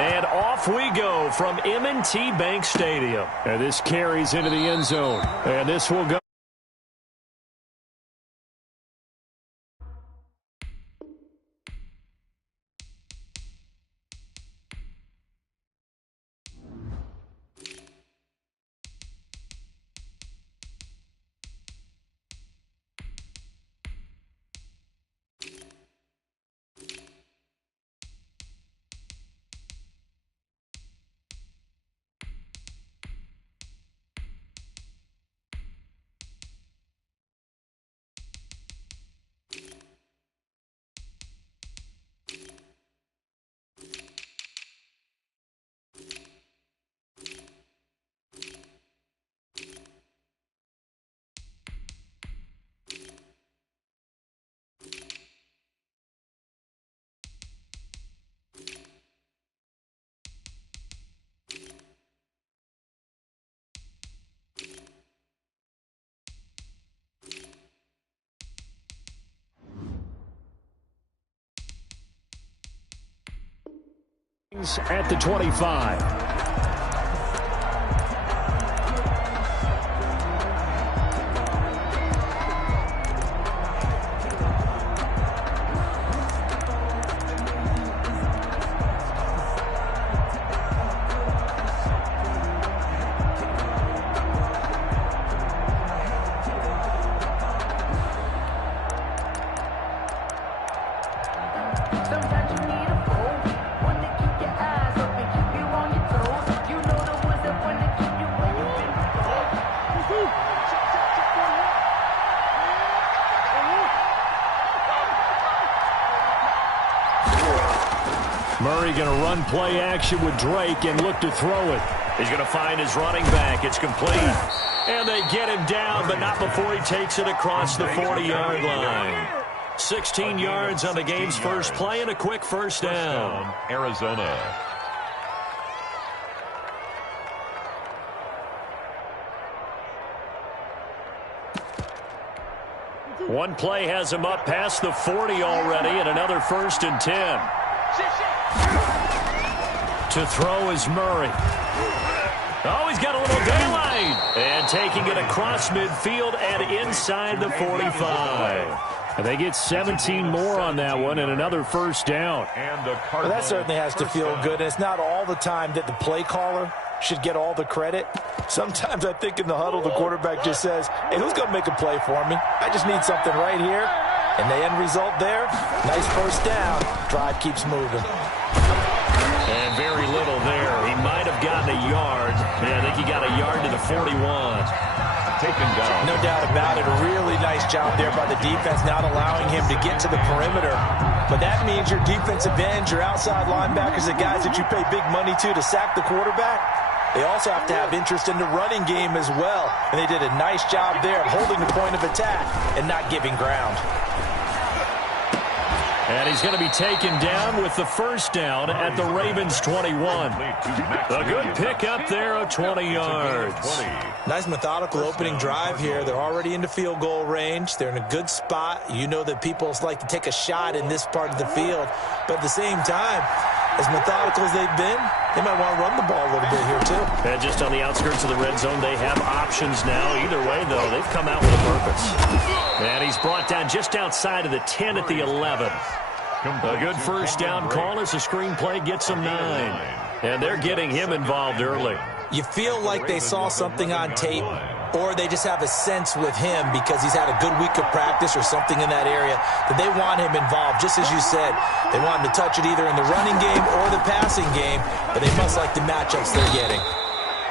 And off we go from M&T Bank Stadium. And this carries into the end zone. And this will go. At the 25. Murray going to run play action with Drake and look to throw it. He's going to find his running back. It's complete. And they get him down, but not before he takes it across the 40-yard line. 16 yards on the game's first play and a quick first down. Arizona. One play has him up past the 40 already, and another 1st and 10. To throw is Murray. Oh, he's got a little daylight. And taking it across midfield and inside the 45. And they get 17 more on that one and another first down. Well, that certainly has to feel good. And it's not all the time that the play caller should get all the credit. Sometimes I think in the huddle, the quarterback just says, hey, who's going to make a play for me? I just need something right here. And the end result there, nice first down. Drive keeps moving. And very little there. He might have gotten a yard. Yeah, I think he got a yard to the 41. Taken down. No doubt about it. A really nice job there by the defense, not allowing him to get to the perimeter. But that means your defensive ends, your outside linebackers, the guys that you pay big money to sack the quarterback, they also have to have interest in the running game as well. And they did a nice job there of holding the point of attack and not giving ground. And he's going to be taken down with the first down at the Ravens 21. A good pickup there of 20 yards. Nice methodical opening drive here. They're already into field goal range. They're in a good spot. You know that people like to take a shot in this part of the field. But at the same time, as methodical as they've been, they might want to run the ball a little bit here too. And just on the outskirts of the red zone, they have options now. Either way, though, they've come out with a purpose. And he's brought down just outside of the 10 at the 11. A good first down call as the screenplay gets him 9. And they're getting him involved early. You feel like they saw something on tape, or they just have a sense with him because he's had a good week of practice or something in that area that they want him involved. Just as you said, they want him to touch it either in the running game or the passing game, but they must like the matchups they're getting.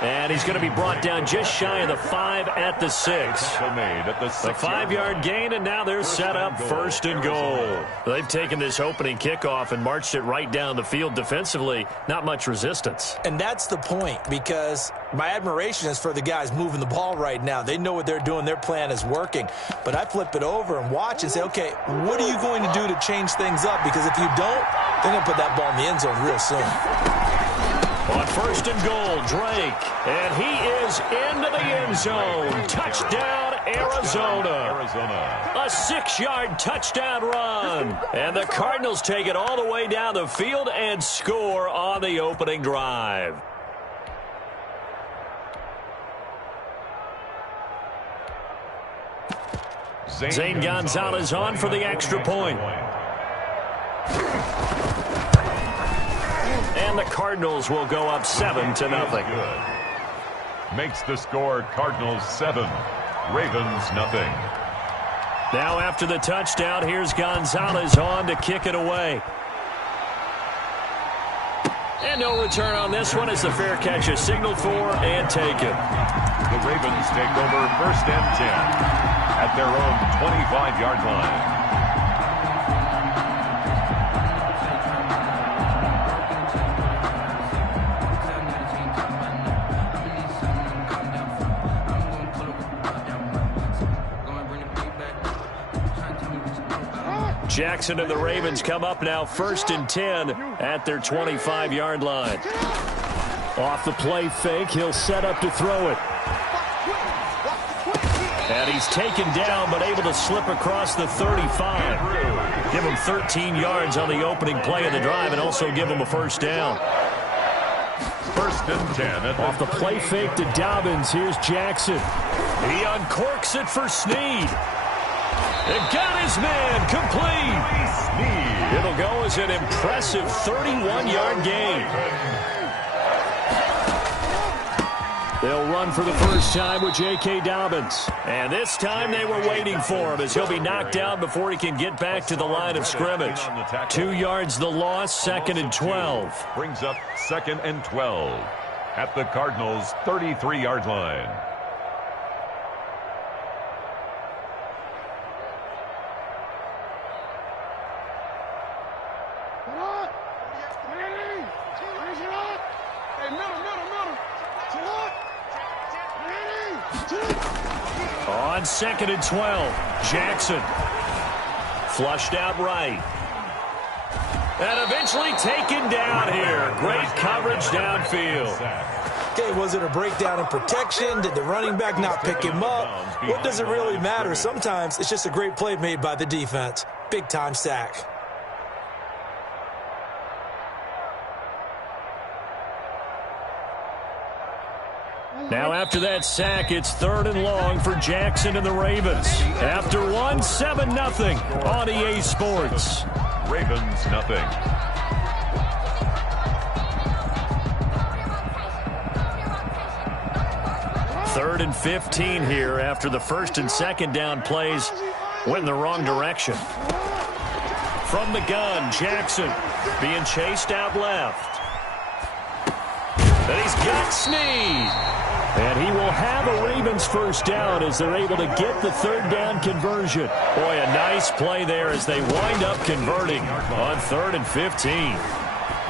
And he's going to be brought down just shy of the 5 at the 6. A 5-yard gain, and now they're set up 1st and goal. They've taken this opening kickoff and marched it right down the field defensively. Not much resistance. And that's the point, because my admiration is for the guys moving the ball right now. They know what they're doing. Their plan is working. But I flip it over and watch and say, okay, what are you going to do to change things up? Because if you don't, they're going to put that ball in the end zone real soon. On 1st and goal, Drake. And he is into the end zone. Touchdown, Arizona. A 6-yard touchdown run. And the Cardinals take it all the way down the field and score on the opening drive. Zane Gonzalez on for the extra point. And the Cardinals will go up 7-0. Makes the score Cardinals 7, Ravens nothing. Now after the touchdown, here's Gonzalez on to kick it away. And no return on this one as the fair catch is signaled for and taken. The Ravens take over 1st and 10 at their own 25-yard line. Jackson and the Ravens come up now 1st and 10 at their 25-yard line. Off the play fake, he'll set up to throw it. And he's taken down but able to slip across the 35. Give him 13 yards on the opening play of the drive and also give him a 1st down. 1st and 10. Off the play fake to Dobbins, here's Jackson. He uncorks it for Snead. It got his man complete. It'll go as an impressive 31-yard gain. They'll run for the first time with J.K. Dobbins. And this time they were waiting for him as he'll be knocked down before he can get back to the line of scrimmage. 2 yards the loss, 2nd and 12. Brings up 2nd and 12 at the Cardinals' 33-yard line. On 2nd and 12, Jackson. Flushed out right. And eventually taken down here. Great coverage downfield. Okay, was it a breakdown in protection? Did the running back not pick him up? What does it really matter? Sometimes it's just a great play made by the defense. Big-time sack. Now after that sack, it's 3rd and long for Jackson and the Ravens. After one, 7-0 on EA Sports. Ravens nothing. Third and 15 here after the 1st and 2nd down plays went in the wrong direction. From the gun, Jackson being chased out left. And he's got Snead. And he will have a Ravens 1st down as they're able to get the 3rd down conversion. Boy, a nice play there as they wind up converting on 3rd and 15.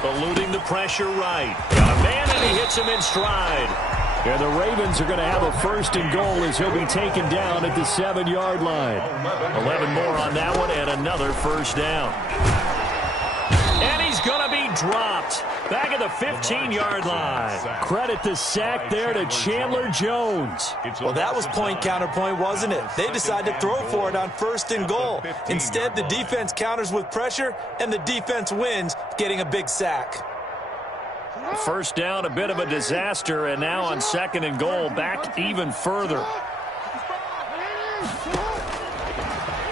Eluding the pressure right. Got a man and he hits him in stride. And the Ravens are going to have a 1st and goal as he'll be taken down at the 7-yard line. 11 more on that one and another 1st down. And he's going to be dropped. Back at the 15-yard line. Credit the sack there to Chandler Jones. Well, that was point counterpoint, wasn't it? They decided to throw for it on 1st and goal. Instead, the defense counters with pressure, and the defense wins, getting a big sack. 1st down, a bit of a disaster, and now on 2nd and goal, back even further.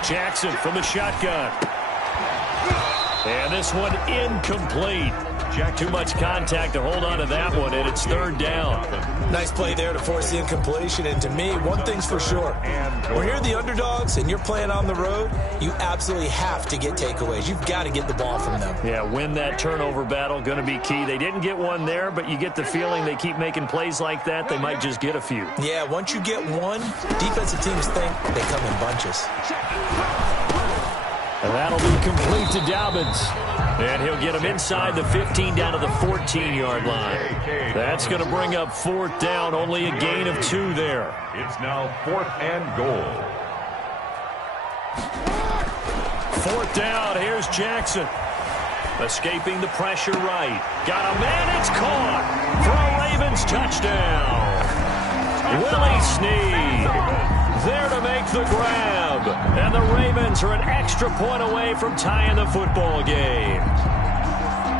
Jackson from the shotgun. And this one incomplete. Too much contact to hold on to that one, and it's 3rd down. Nice play there to force the incompletion, and to me, one thing's for sure. When you're the underdogs and you're playing on the road, you absolutely have to get takeaways. You've got to get the ball from them. Yeah, win that turnover battle, going to be key. They didn't get one there, but you get the feeling they keep making plays like that, they might just get a few. Yeah, once you get one, defensive teams think they come in bunches. And that'll be complete to Dobbins. And he'll get him inside the 15 down to the 14-yard line. That's going to bring up 4th down, only a gain of 2 there. It's now 4th and goal. 4th down, here's Jackson. Escaping the pressure right. Got a man, it's caught for a Ravens touchdown. Willie Snead. There to make the grab. And the Ravens are an extra point away from tying the football game.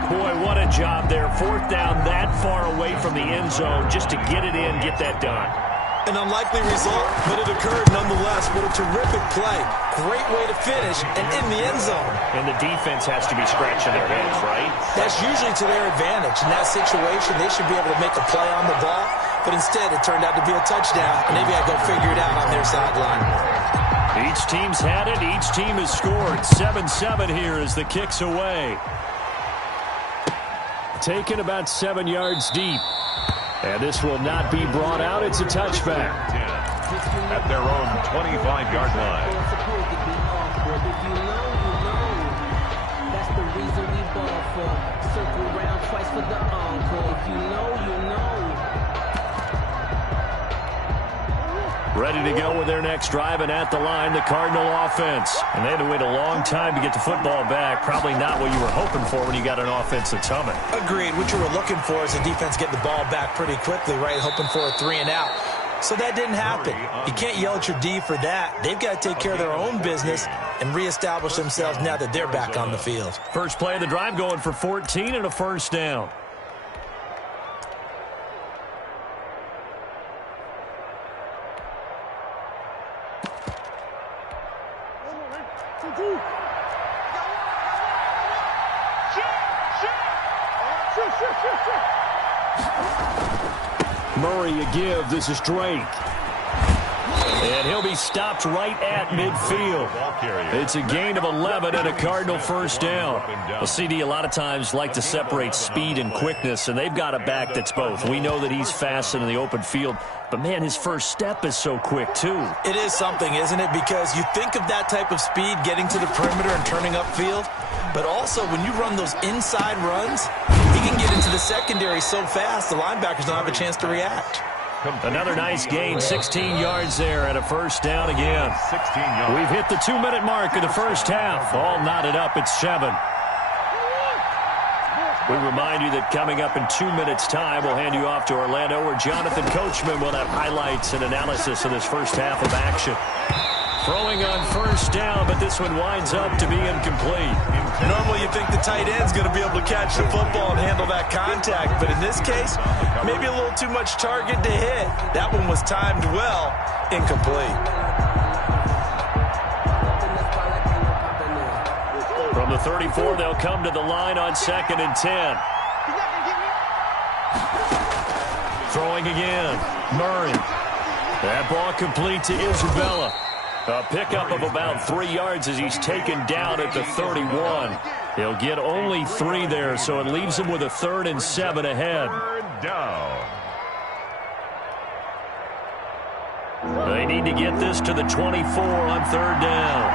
Boy, what a job there. Fourth down that far away from the end zone just to get it in, get that done. An unlikely result, but it occurred nonetheless. What a terrific play. Great way to finish and in the end zone. And the defense has to be scratching their heads, right? That's usually to their advantage. In that situation, they should be able to make a play on the ball, but instead it turned out to be a touchdown, and maybe I go figure it out on their sideline. Each team's had it. Each team has scored. 7-7 here as the kick's away. Taken about 7 yards deep. And this will not be brought out. It's a touchback. At their own 25-yard line. That's the reason we ball for. Circle around twice for the encore. If you know, you know. Ready to go with their next drive, and at the line, the Cardinal offense. And they had to wait a long time to get the football back. Probably not what you were hoping for when you got an offense that's humming. Agreed. What you were looking for is the defense getting the ball back pretty quickly, right? Hoping for a 3 and out. So that didn't happen. You can't yell at your D for that. They've got to take care of their own business and reestablish themselves now that they're back on the field. First play of the drive going for 14 and a first down. Murray a give. This is Drake. And he'll be stopped right at midfield. It's a gain of 11 and a Cardinal first down. Well, CD a lot of times like to separate speed and quickness, and they've got a back that's both. We know that he's fast in the open field, but, man, his first step is so quick, too. It is something, isn't it? Because you think of that type of speed getting to the perimeter and turning upfield, but also when you run those inside runs, he can get into the secondary so fast the linebackers don't have a chance to react. Another nice gain, 16 yards there, and a first down again. 16 yards. We've hit the 2-minute mark of the first half. All knotted up at 7. We remind you that coming up in 2 minutes' time, we'll hand you off to Orlando, where Jonathan Coachman will have highlights and analysis of this first half of action. Throwing on first down, but this one winds up to be incomplete. Normally you think the tight end's going to be able to catch the football and handle that contact, but in this case, maybe a little too much target to hit. That one was timed well, incomplete. From the 34, they'll come to the line on 2nd and 10. Throwing again, Murray. That ball complete to Isabella. A pickup of about 3 yards as he's taken down at the 31. He'll get only 3 there, so it leaves him with a 3rd and 7 ahead. Third down. They need to get this to the 24 on 3rd down.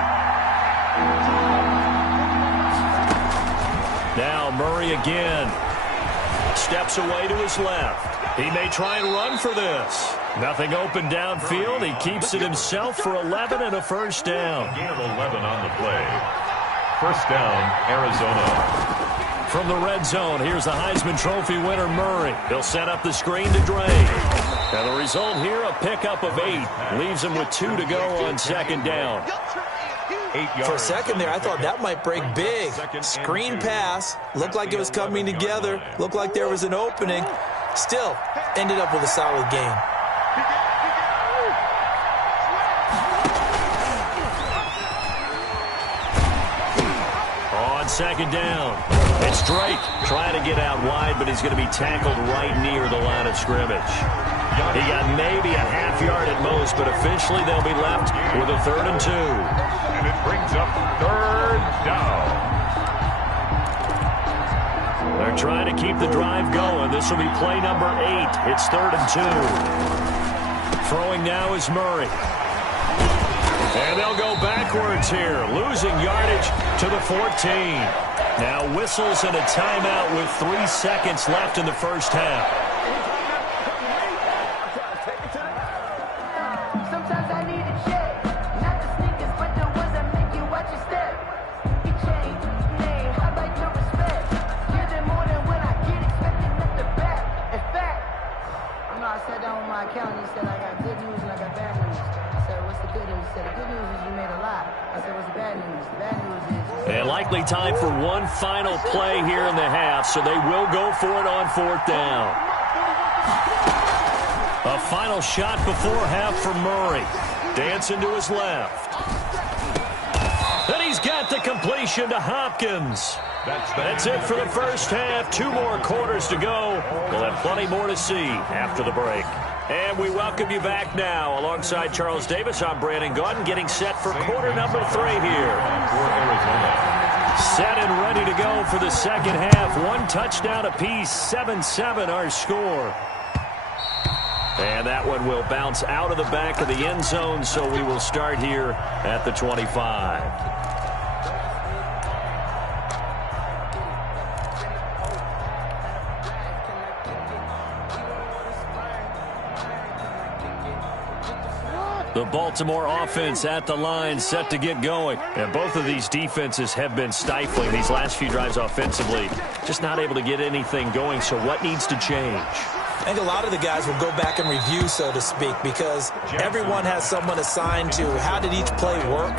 Now Murray again. Steps away to his left. He may try and run for this. Nothing open downfield. He keeps it himself for 11 and a first down. Gain of 11 on the play. First down, Arizona. From the red zone, here's the Heisman Trophy winner, Murray. He'll set up the screen to Drake. And the result here, a pickup of 8. Leaves him with 2 to go on 2nd down. 8 yards. For a second there, I thought that might break big. Screen pass. Looked like it was coming together. Looked like there was an opening. Still, ended up with a solid gain. On 2nd down, it's Drake trying to get out wide, but he's going to be tackled right near the line of scrimmage. He got maybe a half yard at most, but officially they'll be left with a 3rd and 2. And it brings up 3rd down. They're trying to keep the drive going. This will be play number 8. It's 3rd and 2. Throwing now is Murray. And they'll go backwards here, losing yardage to the 14. Now whistles and a timeout with 3 seconds left in the first half. Sometimes I need a check, not the sneakers, but the ones that make you watch your step. You change, name, I like your respect. Give them more than when I get expected at the back. In fact, I sat down with my accountant, he said I got good news and I got bad news. I said, what's And likely time for one final play here in the half, so they will go for it on 4th down. A final shot before half for Murray. Dancing to his left. And he's got the completion to Hopkins. That's it for the first half. 2 more quarters to go. We'll have plenty more to see after the break. And we welcome you back now. Alongside Charles Davis, I'm Brandon Gaudin, getting set for quarter number 3 here. Set and ready to go for the second half. 1 touchdown apiece, 7-7 our score. And that one will bounce out of the back of the end zone, so we will start here at the 25. The Baltimore offense at the line, set to get going. And both of these defenses have been stifling these last few drives offensively. Just not able to get anything going, so what needs to change? I think a lot of the guys will go back and review, so to speak, because everyone has someone assigned to how did each play work.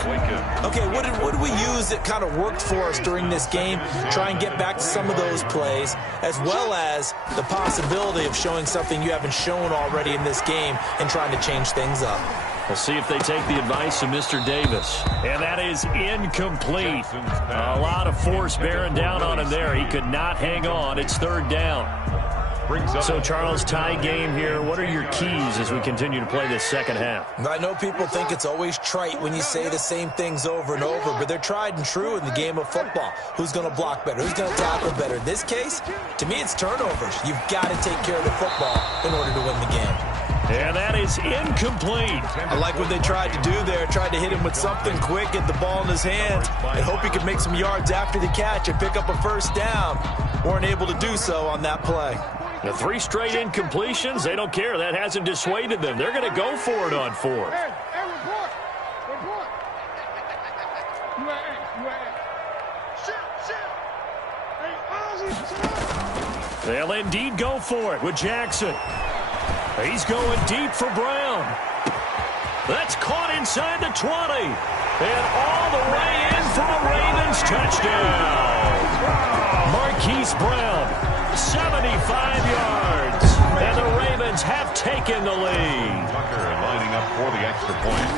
Okay, what did we use that kind of worked for us during this game? Try and get back to some of those plays, as well as the possibility of showing something you haven't shown already in this game and trying to change things up. We'll see if they take the advice of Mr. Davis. And that is incomplete. A lot of force bearing down on him there. He could not hang on. It's 3rd down. So, Charles, tie game here. What are your keys as we continue to play this second half? I know people think it's always trite when you say the same things over and over, but they're tried and true in the game of football. Who's going to block better? Who's going to tackle better? In this case, to me, it's turnovers. You've got to take care of the football in order to win the game. And that is incomplete. I like what they tried to do there. Tried to hit him with something quick, get the ball in his hands, and hope he could make some yards after the catch and pick up a first down. Weren't able to do so on that play. The 3 straight incompletions, they don't care. That hasn't dissuaded them. They're going to go for it on 4th. They'll indeed go for it with Jackson. He's going deep for Brown. That's caught inside the 20. And all the way in for a Ravens touchdown. Marquise Brown, 75 yards. And the Ravens have taken the lead. Tucker lining up for the extra point.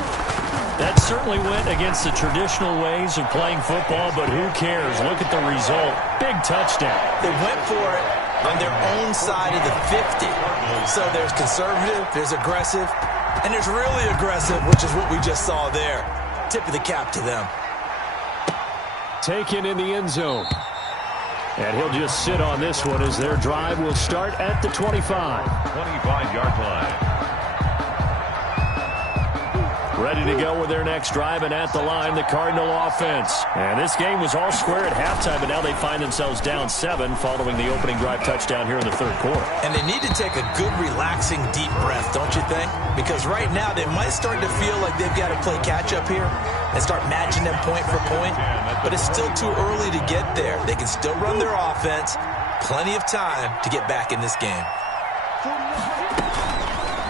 That certainly went against the traditional ways of playing football, but who cares? Look at the result. Big touchdown. They went for it on their own side of the 50. So there's conservative, there's aggressive, and there's really aggressive, which is what we just saw there. Tip of the cap to them. Taken in the end zone. And he'll just sit on this one as their drive will start at the 25. 25-yard line. Ready to go with their next drive, and at the line, the Cardinal offense. And this game was all square at halftime, but now they find themselves down 7 following the opening drive touchdown here in the 3rd quarter. And they need to take a good, relaxing, deep breath, don't you think? Because right now, they might start to feel like they've got to play catch-up here and start matching them point for point. But it's still too early to get there. They can still run their offense. Plenty of time to get back in this game.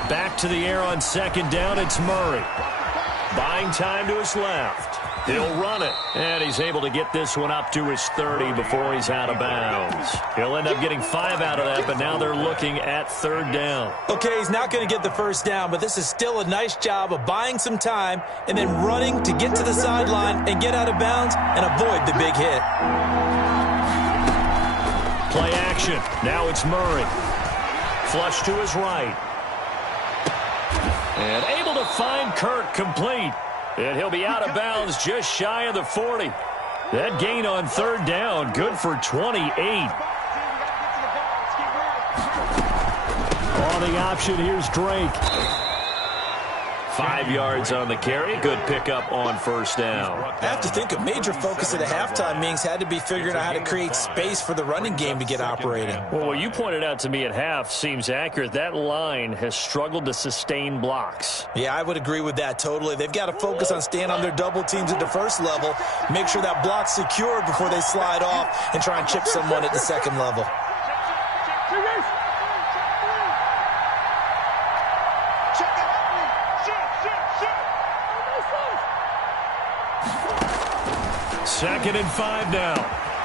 Back to the air on 2nd down, it's Murray. Buying time to his left. He'll run it, and he's able to get this one up to his 30 before he's out of bounds. He'll end up getting 5 out of that, but now they're looking at 3rd down. Okay, he's not going to get the first down, but this is still a nice job of buying some time and then running to get to the sideline and get out of bounds and avoid the big hit. Play action. Now it's Murray. Flush to his right. And able to find Kirk, complete. And he'll be out of bounds just shy of the 40. That gain on 3rd down, good for 28. On the option, here's Drake. 5 yards on the carry. Good pickup on 1st down. I have to think a major focus at the halftime meetings had to be figuring out how to create space for the running game to get operating. Well, what you pointed out to me at half seems accurate. That line has struggled to sustain blocks. Yeah, I would agree with that totally. They've got to focus on staying on their double teams at the first level, make sure that block's secured before they slide off, and try and chip someone at the 2nd level. 2nd and 5 now.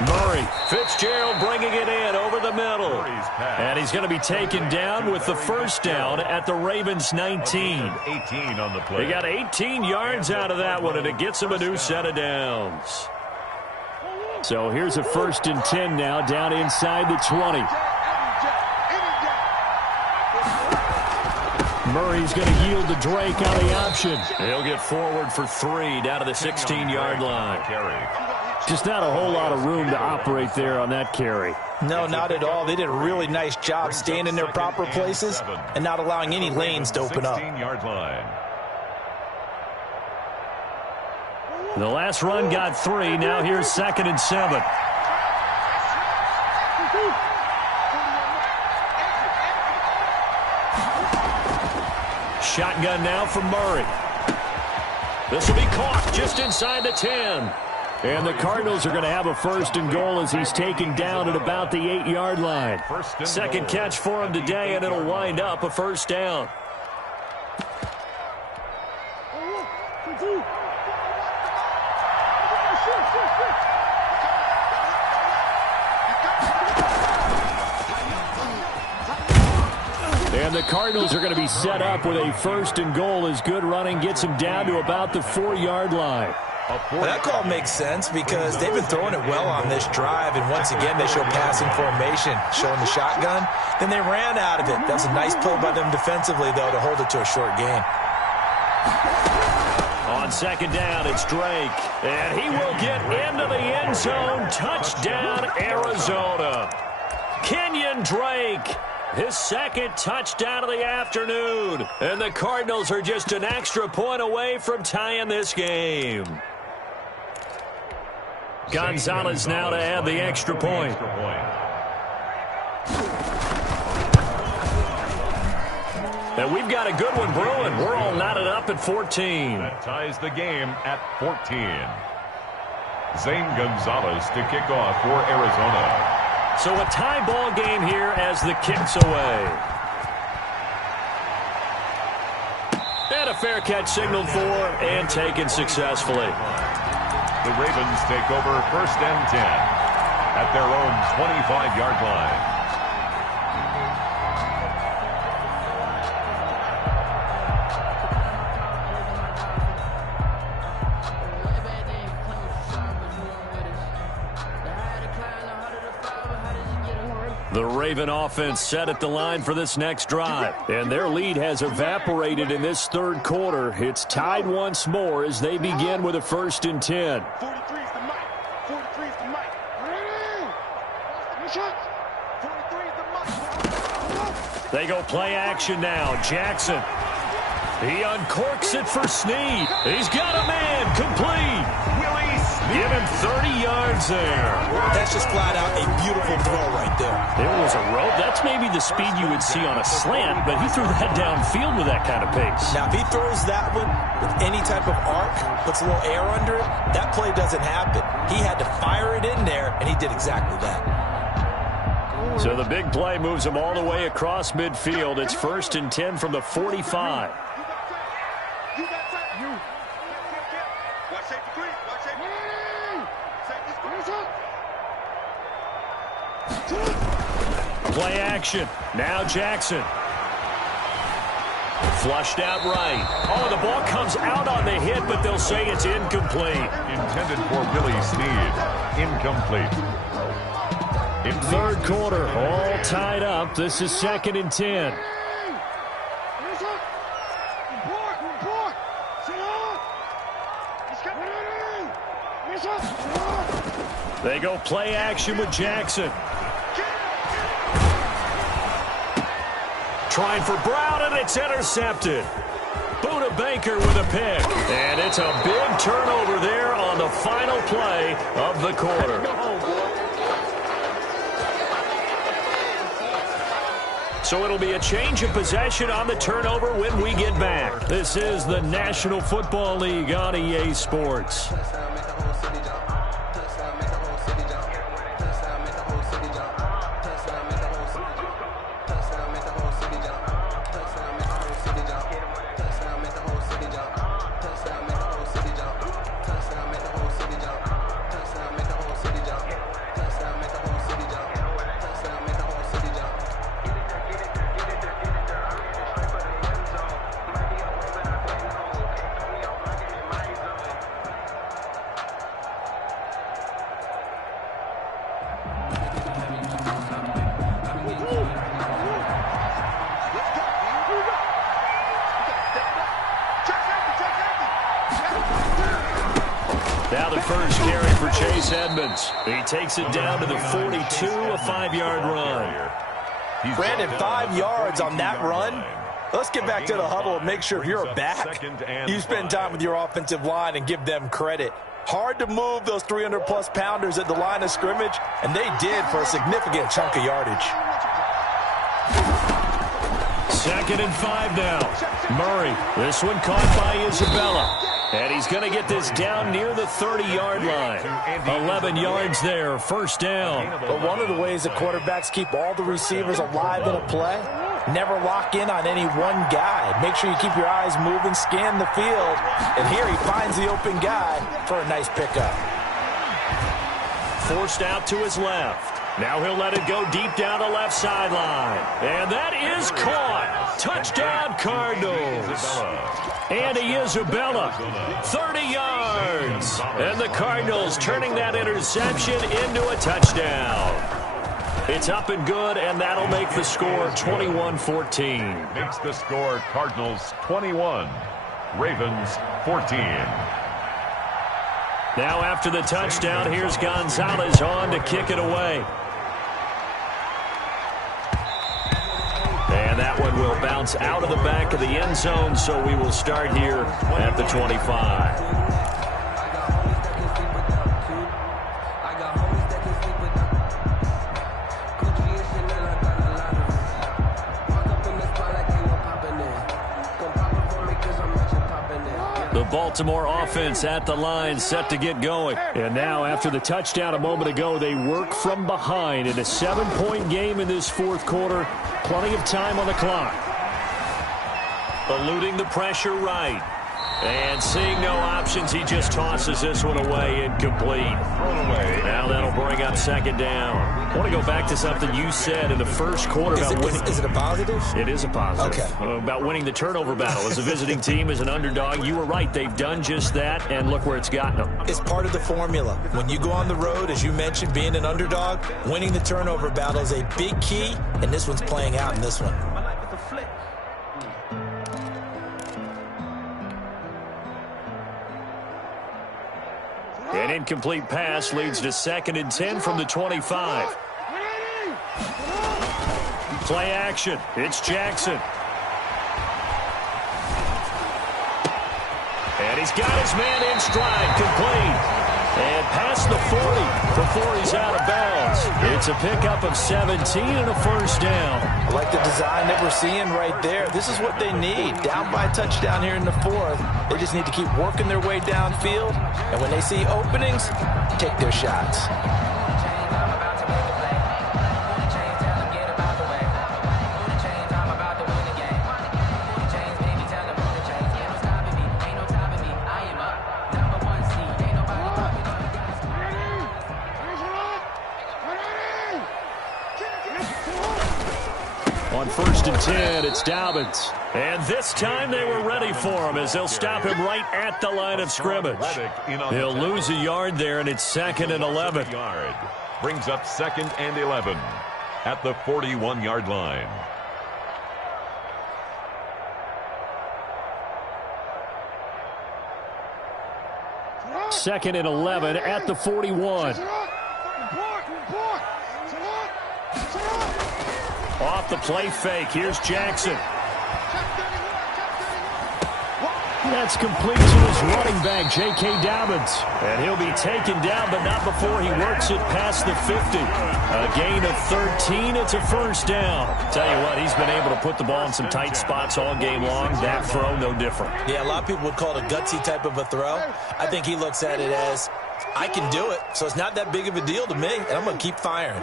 Murray. Fitzgerald bringing it in over the middle. And he's going to be taken down with the first down at the Ravens' 19. 18 on the play. They got 18 yards out of that one, and it gets them a new set of downs. So here's a 1st and 10 now, down inside the 20. Murray's going to yield to Drake on the option. He'll get forward for 3 down to the 16-yard line. Just not a whole lot of room to operate there on that carry. No, not at all. They did a really nice job staying in their proper places and not allowing any lanes to open up. 16-yard line. The last run got 3. Now here's 2nd and 7. Shotgun now from Murray. This will be caught just inside the 10. And the Cardinals are going to have a 1st and goal as he's taken down at about the 8-yard line. Second catch for him today, and it'll wind up a 1st down. And the Cardinals are going to be set up with a 1st and goal as good running gets them down to about the 4-yard line. Well, that call makes sense because they've been throwing it well on this drive, and once again they show passing formation, showing the shotgun. Then they ran out of it. That's a nice play by them defensively, though, to hold it to a short gain. On 2nd down, it's Drake, and he will get into the end zone. Touchdown, Arizona. Kenyon Drake, his 2nd touchdown of the afternoon, and the Cardinals are just an extra point away from tying this game. Gonzalez now to add the extra point. And we've got a good one brewing. We're all knotted up at 14. That ties the game at 14. Zane Gonzalez to kick off for Arizona. So a tie ball game here as the kick's away. And a fair catch signaled for and taken successfully. The Ravens take over 1st and 10 at their own 25-yard line. The Raven offense set at the line for this next drive. And their lead has evaporated in this 3rd quarter. It's tied once more as they begin with a 1st and 10. 43 is the mic. 43 is the mic. They go play action now. Jackson. He uncorks it for Snead. He's got a man complete. Give him 30 yards there. That's just flat out a beautiful throw right there. There was a rope. That's maybe the speed you would see on a slant, but he threw that downfield with that kind of pace. Now, if he throws that one with any type of arc, puts a little air under it, that play doesn't happen. He had to fire it in there, and he did exactly that. So the big play moves him all the way across midfield. It's 1st and 10 from the 45. Play action. Now Jackson. Flushed out right. Oh, the ball comes out on the hit, but they'll say it's incomplete. Intended for Willie Snead. Incomplete. In 3rd quarter, all tied up. This is 2nd and 10. They go play action with Jackson. Trying for Brown, and it's intercepted. Buda Baker with a pick. And it's a big turnover there on the final play of the quarter. So it'll be a change of possession on the turnover when we get back. This is the National Football League on EA Sports. Now the first carry for Chase Edmonds. He takes it down to the 42, a 5-yard run. Brandon, 5 yards on that run. Let's get back to the huddle and make sure if you're a back, you spend time with your offensive line and give them credit. Hard to move those 300-plus pounders at the line of scrimmage, and they did for a significant chunk of yardage. 2nd and 5 now. Murray, this one caught by Isabella. And he's going to get this down near the 30-yard line. 11 yards there, first down. But one of the ways that quarterbacks keep all the receivers alive in a play, never lock in on any one guy. Make sure you keep your eyes moving, scan the field. And here he finds the open guy for a nice pickup. Forced out to his left. Now he'll let it go deep down the left sideline. And that is caught. Touchdown, Cardinals. Andy Isabella, 30 yards. And the Cardinals turning that interception into a touchdown. It's up and good, and that'll make the score 21-14. Makes the score Cardinals 21, Ravens 14. Now after the touchdown, here's Gonzalez on to kick it away. And that one will bounce out of the back of the end zone, so we will start here at the 25. The Baltimore offense at the line, set to get going. And now, after the touchdown a moment ago, they work from behind in a 7-point game in this fourth quarter. Plenty of time on the clock. Eluding the pressure right. And seeing no options, he just tosses this one away, incomplete. Now that'll bring up 2nd down. I want to go back to something you said in the first quarter about winning. Is it a positive? It is a positive. Okay. About winning the turnover battle. As a visiting team, as an underdog, you were right. They've done just that, and look where it's gotten them. It's part of the formula. When you go on the road, as you mentioned, being an underdog, winning the turnover battle is a big key, and this one's playing out in this one. An incomplete pass leads to 2nd and 10 from the 25. Play action. It's Jackson. And he's got his man in stride, complete. And past the 40 before he's out of bounds. It's a pickup of 17 and a first down. I like the design that we're seeing right there. This is what they need. Down by a touchdown here in the fourth. They just need to keep working their way downfield. And when they see openings, take their shots. On 1st and 10, it's Dobbins. And this time they were ready for him as they'll stop him right at the line of scrimmage. He'll lose a yard there, and it's 2nd and 11. Brings up 2nd and 11 at the 41-yard line. Second and 11 at the 41. Off the play fake. Here's Jackson. That's complete to his running back, J.K. Dobbins. And he'll be taken down, but not before he works it past the 50. A gain of 13. It's a first down. Tell you what, he's been able to put the ball in some tight spots all game long. That throw, no different. Yeah, a lot of people would call it a gutsy type of a throw. I think he looks at it as, I can do it, so it's not that big of a deal to me, and I'm going to keep firing.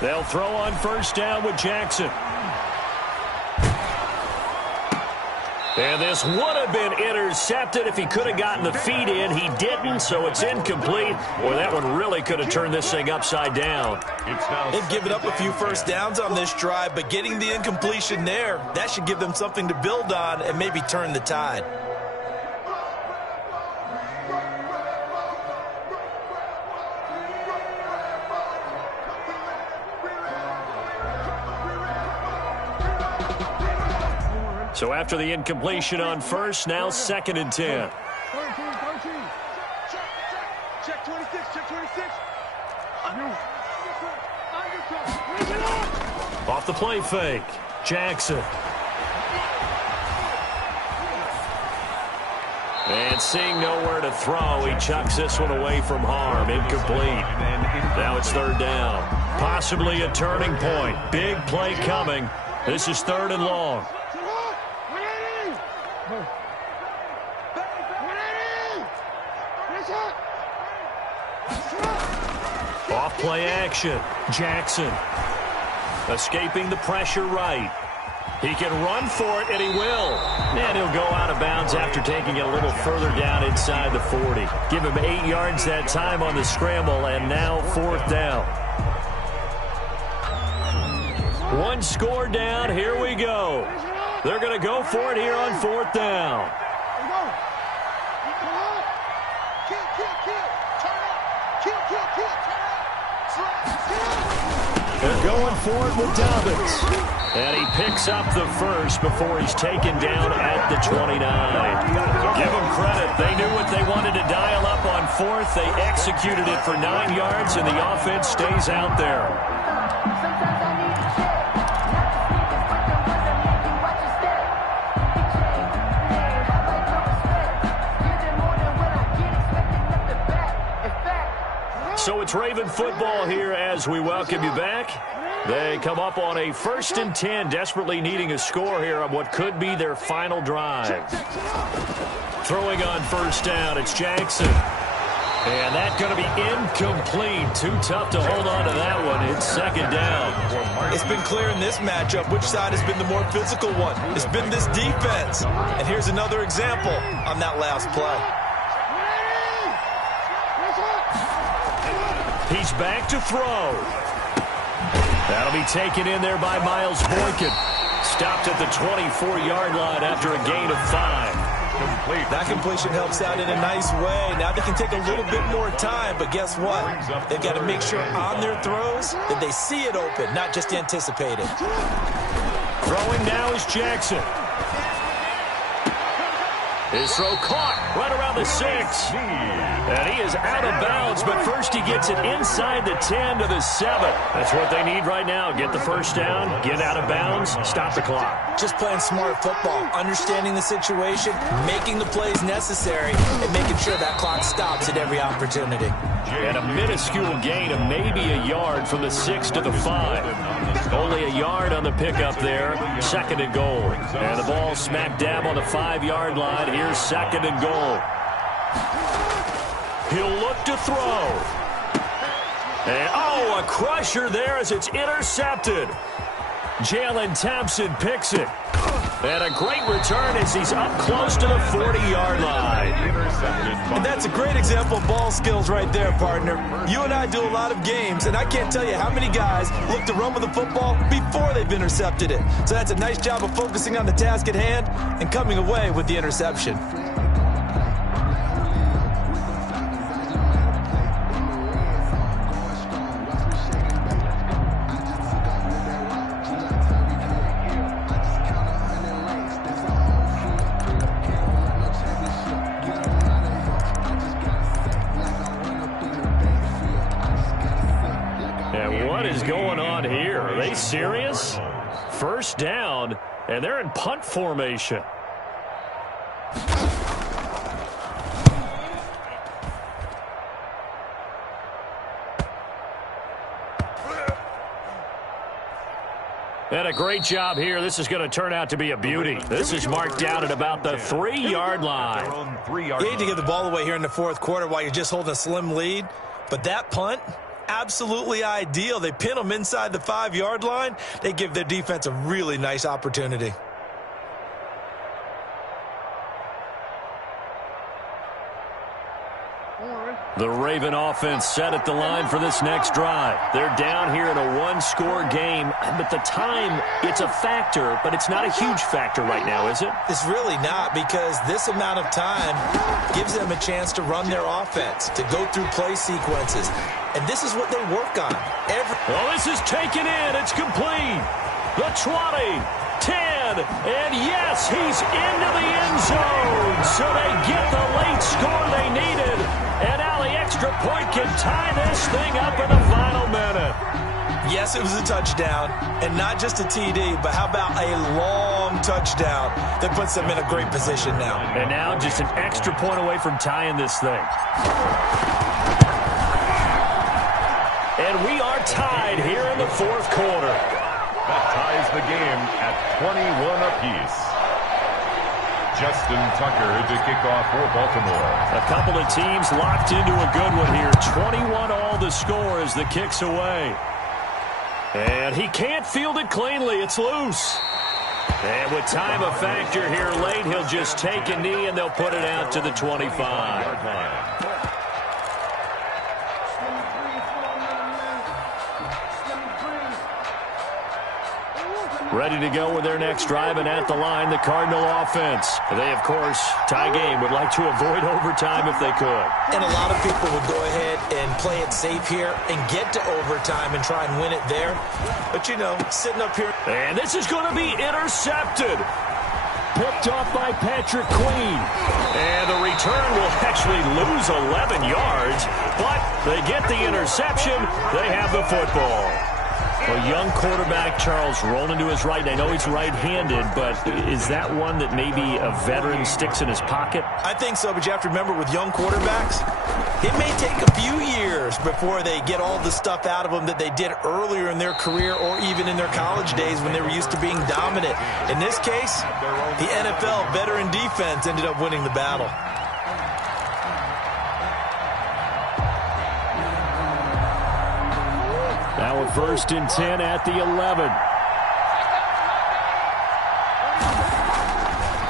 They'll throw on first down with Jackson. And this would have been intercepted if he could have gotten the feet in. He didn't, so it's incomplete. Boy, that one really could have turned this thing upside down. They've given up a few first downs on this drive, but getting the incompletion there, that should give them something to build on and maybe turn the tide. So after the incompletion on first, now 2nd and 10. Check 26, check 26. Off the play fake. Jackson. And seeing nowhere to throw, he chucks this one away from harm. Incomplete. Now it's 3rd down. Possibly a turning point. Big play coming. This is 3rd and long. Off play action. Jackson. Escaping the pressure right. He can run for it, and he will. And he'll go out of bounds after taking it a little further down inside the 40. Give him 8 yards that time on the scramble, and now 4th down. 1 score down. Here we go. They're going to go for it here on 4th down. They're going for it with Dobbins. And he picks up the first before he's taken down at the 29. Give them credit. They knew what they wanted to dial up on 4th. They executed it for 9 yards, and the offense stays out there. So it's Raven football here as we welcome you back. They come up on a 1st and 10, desperately needing a score here on what could be their final drive. Throwing on 1st down, it's Jackson. And that's going to be incomplete. Too tough to hold on to that one. It's 2nd down. It's been clear in this matchup which side has been the more physical one. It's been this defense. And here's another example on that last play. He's back to throw. That'll be taken in there by Miles Boykin. Stopped at the 24-yard line after a gain of 5. That completion helps out in a nice way. Now they can take a little bit more time, but guess what? They've got to make sure on their throws that they see it open, not just anticipate it. Throwing now is Jackson. His throw caught right around the 6. And he is out of bounds, but first he gets it inside the 10 to the 7. That's what they need right now. Get the first down, get out of bounds, stop the clock. Just playing smart football, understanding the situation, making the plays necessary, and making sure that clock stops at every opportunity. And a minuscule gain of maybe a yard from the 6 to the 5. Only a yard on the pickup there. 2nd and goal. And the ball smack dab on the 5-yard line. Here's 2nd and goal. He'll look to throw. And, a crusher there as it's intercepted. Jalen Thompson picks it. And a great return as he's up close to the 40-yard line. And that's a great example of ball skills right there, partner. You and I do a lot of games, and I can't tell you how many guys look to run with the football before they've intercepted it. So that's a nice job of focusing on the task at hand and coming away with the interception. Serious? 1st down, and they're in punt formation. And a great job here. This is going to turn out to be a beauty. This is marked down at about the 3-yard line. You hate to give the ball away here in the 4th quarter while you're just holding a slim lead, but that punt, absolutely ideal. They pin them inside the 5-yard line. They give their defense a really nice opportunity. The Raven offense set at the line for this next drive. They're down here in a 1-score game, but the time, it's a factor, but it's not a huge factor right now, is it? It's really not, because this amount of time gives them a chance to run their offense, to go through play sequences. And this is what they work on. Well, this is taken in. It's complete. The 20, 10, and yes, he's into the end zone. So they get the late score they needed. And now the extra point can tie this thing up in the final minute. Yes, it was a touchdown, and not just a TD, but how about a long touchdown that puts them in a great position now. And now just an extra point away from tying this thing. And we are tied here in the fourth quarter. That ties the game at 21 apiece. Justin Tucker to kick off for Baltimore. A couple of teams locked into a good one here. 21 all the score as the kick's away. And he can't field it cleanly. It's loose. And with time a factor here late, he'll just take a knee and they'll put it out to the 25. Ready to go with their next drive, and at the line, the Cardinal offense. They, of course, tie game, would like to avoid overtime if they could. And a lot of people would go ahead and play it safe here and get to overtime and try and win it there. But, you know, sitting up here. And this is going to be intercepted. Picked off by Patrick Queen. And the return will actually lose 11 yards, but they get the interception. They have the football. A young quarterback, Charles, rolling to his right. I know he's right-handed, but is that one that maybe a veteran sticks in his pocket? I think so, but you have to remember with young quarterbacks, it may take a few years before they get all the stuff out of them that they did earlier in their career or even in their college days when they were used to being dominant. In this case, the NFL veteran defense ended up winning the battle. Now a 1st and 10 at the 11.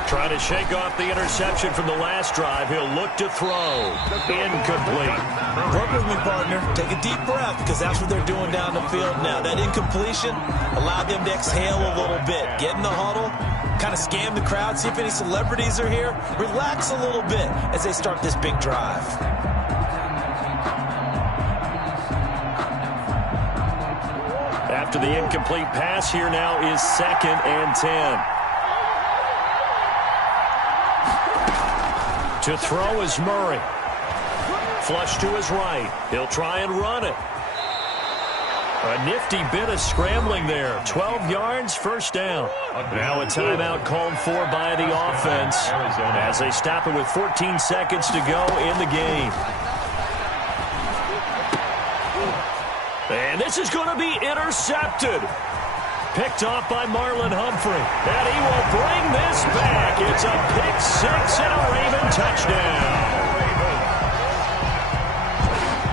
Trying to shake off the interception from the last drive. He'll look to throw. Incomplete. Work with me, partner. Take a deep breath, because that's what they're doing down the field now. That incompletion allowed them to exhale a little bit. Get in the huddle, kind of scan the crowd, see if any celebrities are here. Relax a little bit as they start this big drive. After the incomplete pass, here now is 2nd and 10. To throw is Murray. Flush to his right. He'll try and run it. A nifty bit of scrambling there. 12 yards, 1st down. Now a timeout called for by the offense as they stop it with 14 seconds to go in the game. And this is going to be intercepted. Picked off by Marlon Humphrey. And he will bring this back. It's a pick 6 and a Raven touchdown.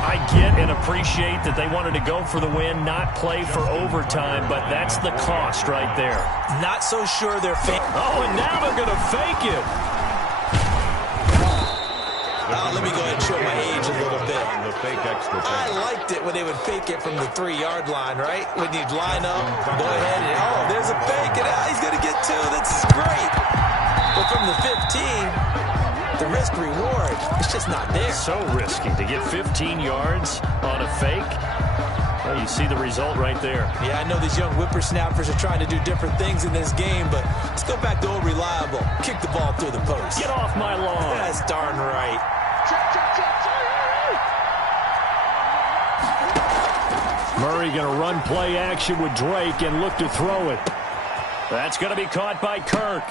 I get and appreciate that they wanted to go for the win, not play for overtime, but that's the cost right there. Not so sure they're Oh, and now they're going to fake it. Let me go ahead and show my age a little bit. The fake extra point. I liked it when they would fake it from the 3-yard line, right? When you'd line up, go ahead and, oh, there's a fake, and he's going to get 2. That's great. But from the 15, the risk-reward, it's just not there. So risky to get 15 yards on a fake. Well, you see the result right there. Yeah, I know these young whippersnappers are trying to do different things in this game, but let's go back to old reliable. Kick the ball through the post. Get off my lawn. That's darn right. Murray going to run play action with Drake and look to throw it. That's going to be caught by Kirk.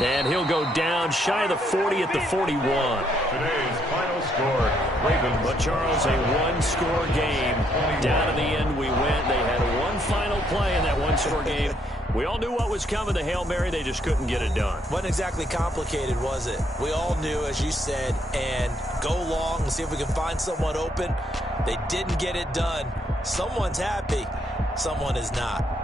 And he'll go down shy of the 40 at the 41. Today's final score, Ravens. But Charles, a one-score game. Down to the end we went. They had one final play in that one-score game. We all knew what was coming, the Hail Mary. They just couldn't get it done. Wasn't exactly complicated, was it? We all knew, as you said, and go long and see if we can find someone open. They didn't get it done. Someone's happy. Someone is not.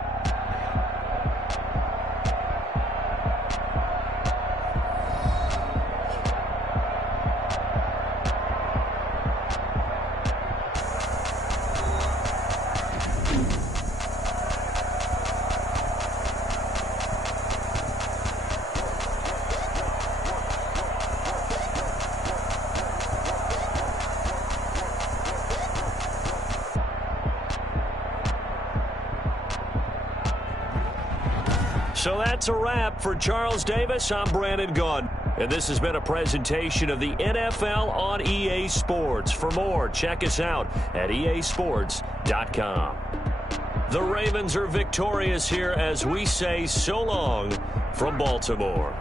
So that's a wrap. For Charles Davis, I'm Brandon Gaudin. And this has been a presentation of the NFL on EA Sports. For more, check us out at easports.com. The Ravens are victorious here as we say so long from Baltimore.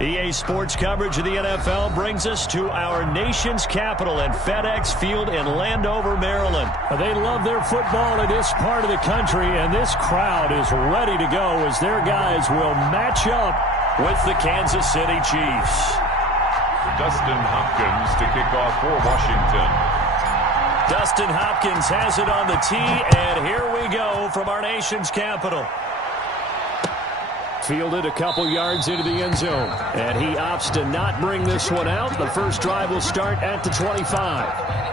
EA Sports coverage of the NFL brings us to our nation's capital at FedEx Field in Landover, Maryland. They love their football in this part of the country, and this crowd is ready to go as their guys will match up with the Kansas City Chiefs. Dustin Hopkins to kick off for Washington. Dustin Hopkins has it on the tee, and here we go from our nation's capital. Fielded a couple yards into the end zone, and he opts to not bring this one out. The first drive will start at the 25.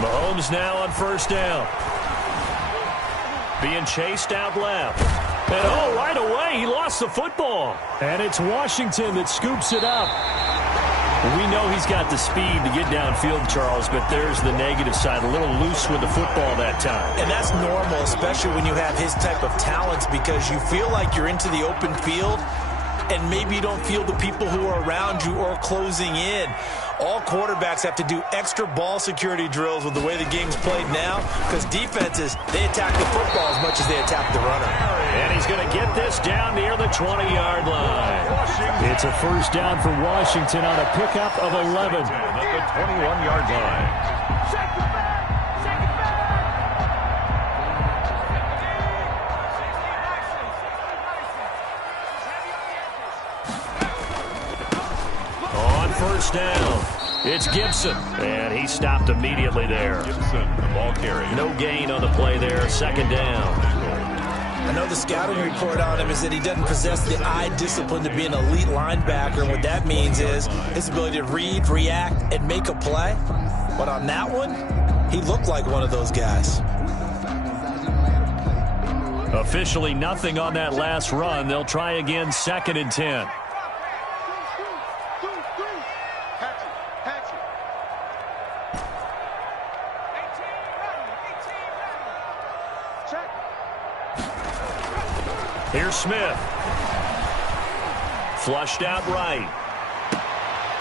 Mahomes now on first down. Being chased out left. And right away, he lost the football. And it's Washington that scoops it up. We know he's got the speed to get downfield, Charles, but there's the negative side. A little loose with the football that time. And that's normal, especially when you have his type of talents, because you feel like you're into the open field and maybe you don't feel the people who are around you or closing in. All quarterbacks have to do extra ball security drills with the way the game's played now, because defenses, they attack the football as much as they attack the runner. And he's going to get this down near the 20-yard line. It's a first down for Washington on a pickup of 11. At the 21-yard line. First down. It's Gibson, and he stopped immediately there. Gibson, the ball carrier. No gain on the play there. Second down. I know the scouting report on him is that he doesn't possess the eye discipline to be an elite linebacker. And what that means is his ability to read, react, and make a play. But on that one, he looked like one of those guys. Officially nothing on that last run. They'll try again, 2nd and 10. Here's Smith. Flushed out right.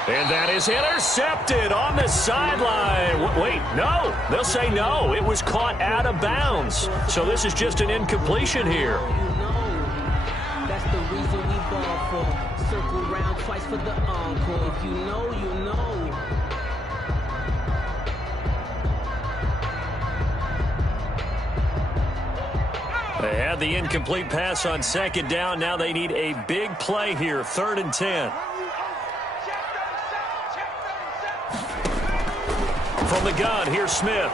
And that is intercepted on the sideline. Wait, no. They'll say no. It was caught out of bounds. So this is just an incompletion here. That's the reason we ball for. Circle round twice for the encore. If you know, you know. They had the incomplete pass on 2nd down. Now they need a big play here. 3rd and 10. From the gun, here's Smith.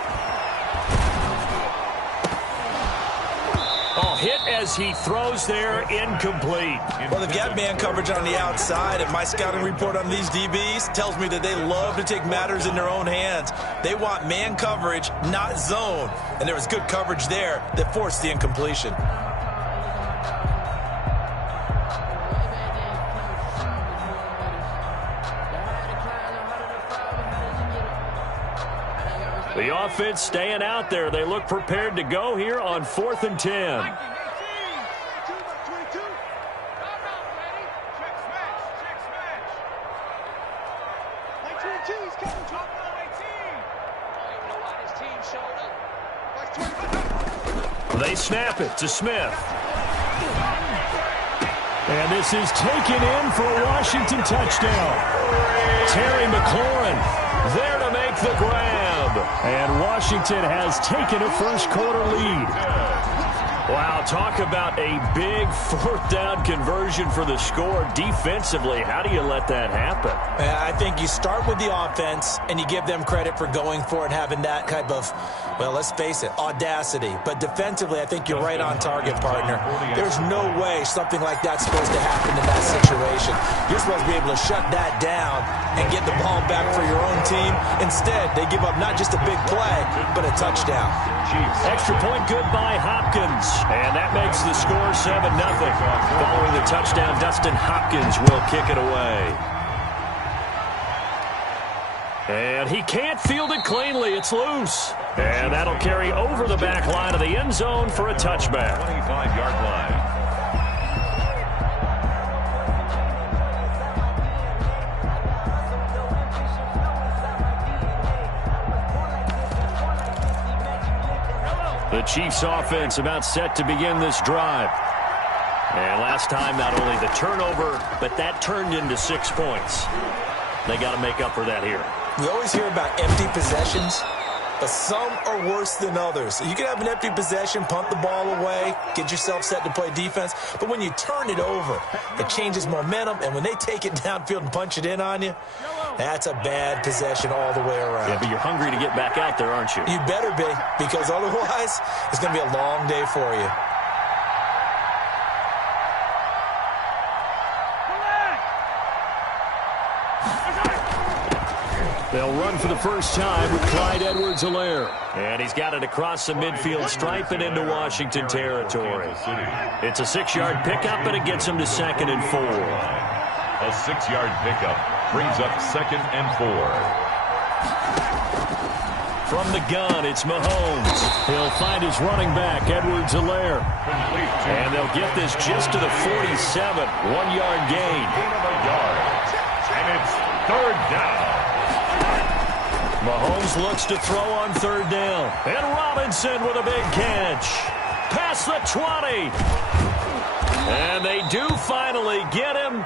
Oh, hit as he throws there, incomplete. Well, they've got man coverage on the outside, and my scouting report on these DBs tells me that they love to take matters in their own hands. They want man coverage, not zone. And there was good coverage there that forced the incompletion. The offense staying out there. They look prepared to go here on 4th and 10. They snap it to Smith. And this is taken in for a Washington touchdown. Terry McLaurin there to make the grab. And Washington has taken a first-quarter lead. Wow, talk about a big 4th down conversion for the score. Defensively, how do you let that happen? I think you start with the offense, and you give them credit for going for it, having that type of, well, let's face it, audacity. But defensively, I think you're right on target, partner. There's no way something like that's supposed to happen in that situation. You're supposed to be able to shut that down and get the ball back for your own team. Instead, they give up not just a big play, but a touchdown. Extra point good by Hopkins. And that makes the score 7-0. Following the touchdown, Dustin Hopkins will kick it away. And he can't field it cleanly. It's loose. And that'll carry over the back line of the end zone for a touchback. 25-yard line. The Chiefs offense about set to begin this drive. And last time, not only the turnover, but that turned into 6 points. They got to make up for that here. We always hear about empty possessions, but some are worse than others. You can have an empty possession, punt the ball away, get yourself set to play defense, but when you turn it over, it changes momentum, and when they take it downfield and punch it in on you, that's a bad possession all the way around. Yeah, but you're hungry to get back out there, aren't you? You better be, because otherwise, it's going to be a long day for you. They'll run for the first time with Clyde Edwards-Helaire. And he's got it across the midfield stripe and into Washington territory. It's a 6-yard pickup, and it gets him to 2nd and 4. A 6-yard pickup brings up 2nd and 4. From the gun, it's Mahomes. He'll find his running back, Edwards-Helaire. And they'll get this just to the 47. 1-yard gain. Gain of a yard. And it's 3rd down. Mahomes looks to throw on 3rd down. And Robinson with a big catch. Past the 20. And they do finally get him,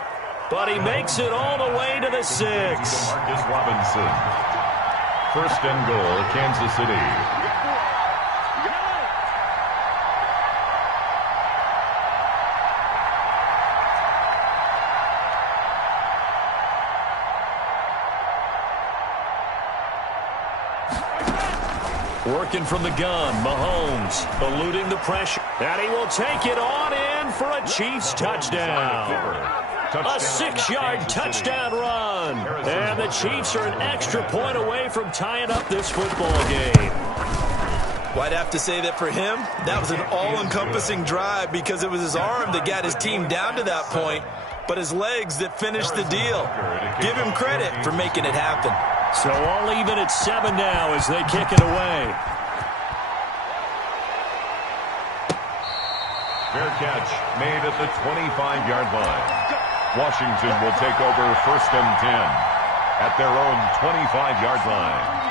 but he makes it all the way to the 6. Marcus Robinson. 1st and goal, Kansas City. Working from the gun, Mahomes eluding the pressure. And he will take it on in for a Chiefs touchdown. A 6-yard touchdown run. And the Chiefs are an extra point away from tying up this football game. Well, I'd have to say that for him, that was an all-encompassing drive because it was his arm that got his team down to that point, but his legs that finished the deal. Give him credit for making it happen. So all even at 7 now as they kick it away. Fair catch made at the 25-yard line. Washington will take over 1st and 10 at their own 25-yard line.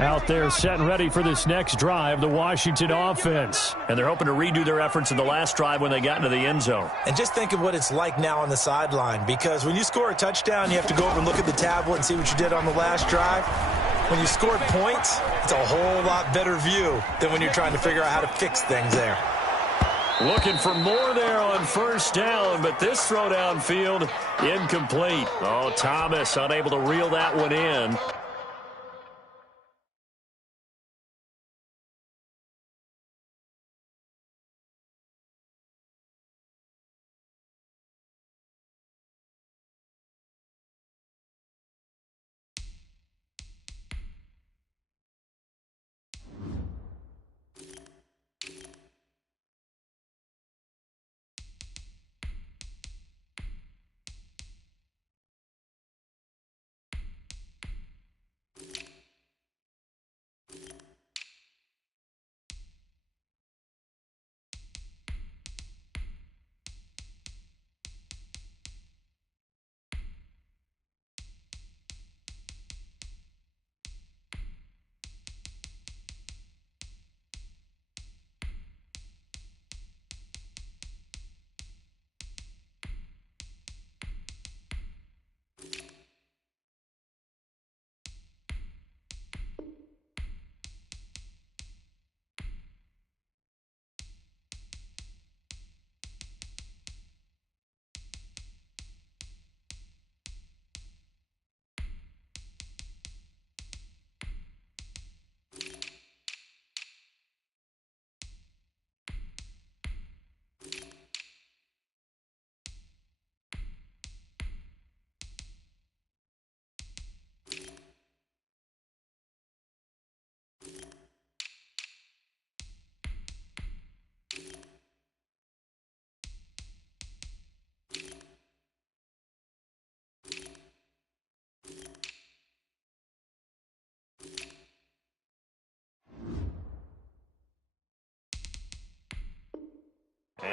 Out there set and ready for this next drive, the Washington offense. And they're hoping to redo their efforts in the last drive when they got into the end zone. And just think of what it's like now on the sideline, because when you score a touchdown, you have to go over and look at the tablet and see what you did on the last drive. When you scored points, it's a whole lot better view than when you're trying to figure out how to fix things there. Looking for more there on 1st down, but this throw downfield incomplete. Oh, Thomas unable to reel that one in.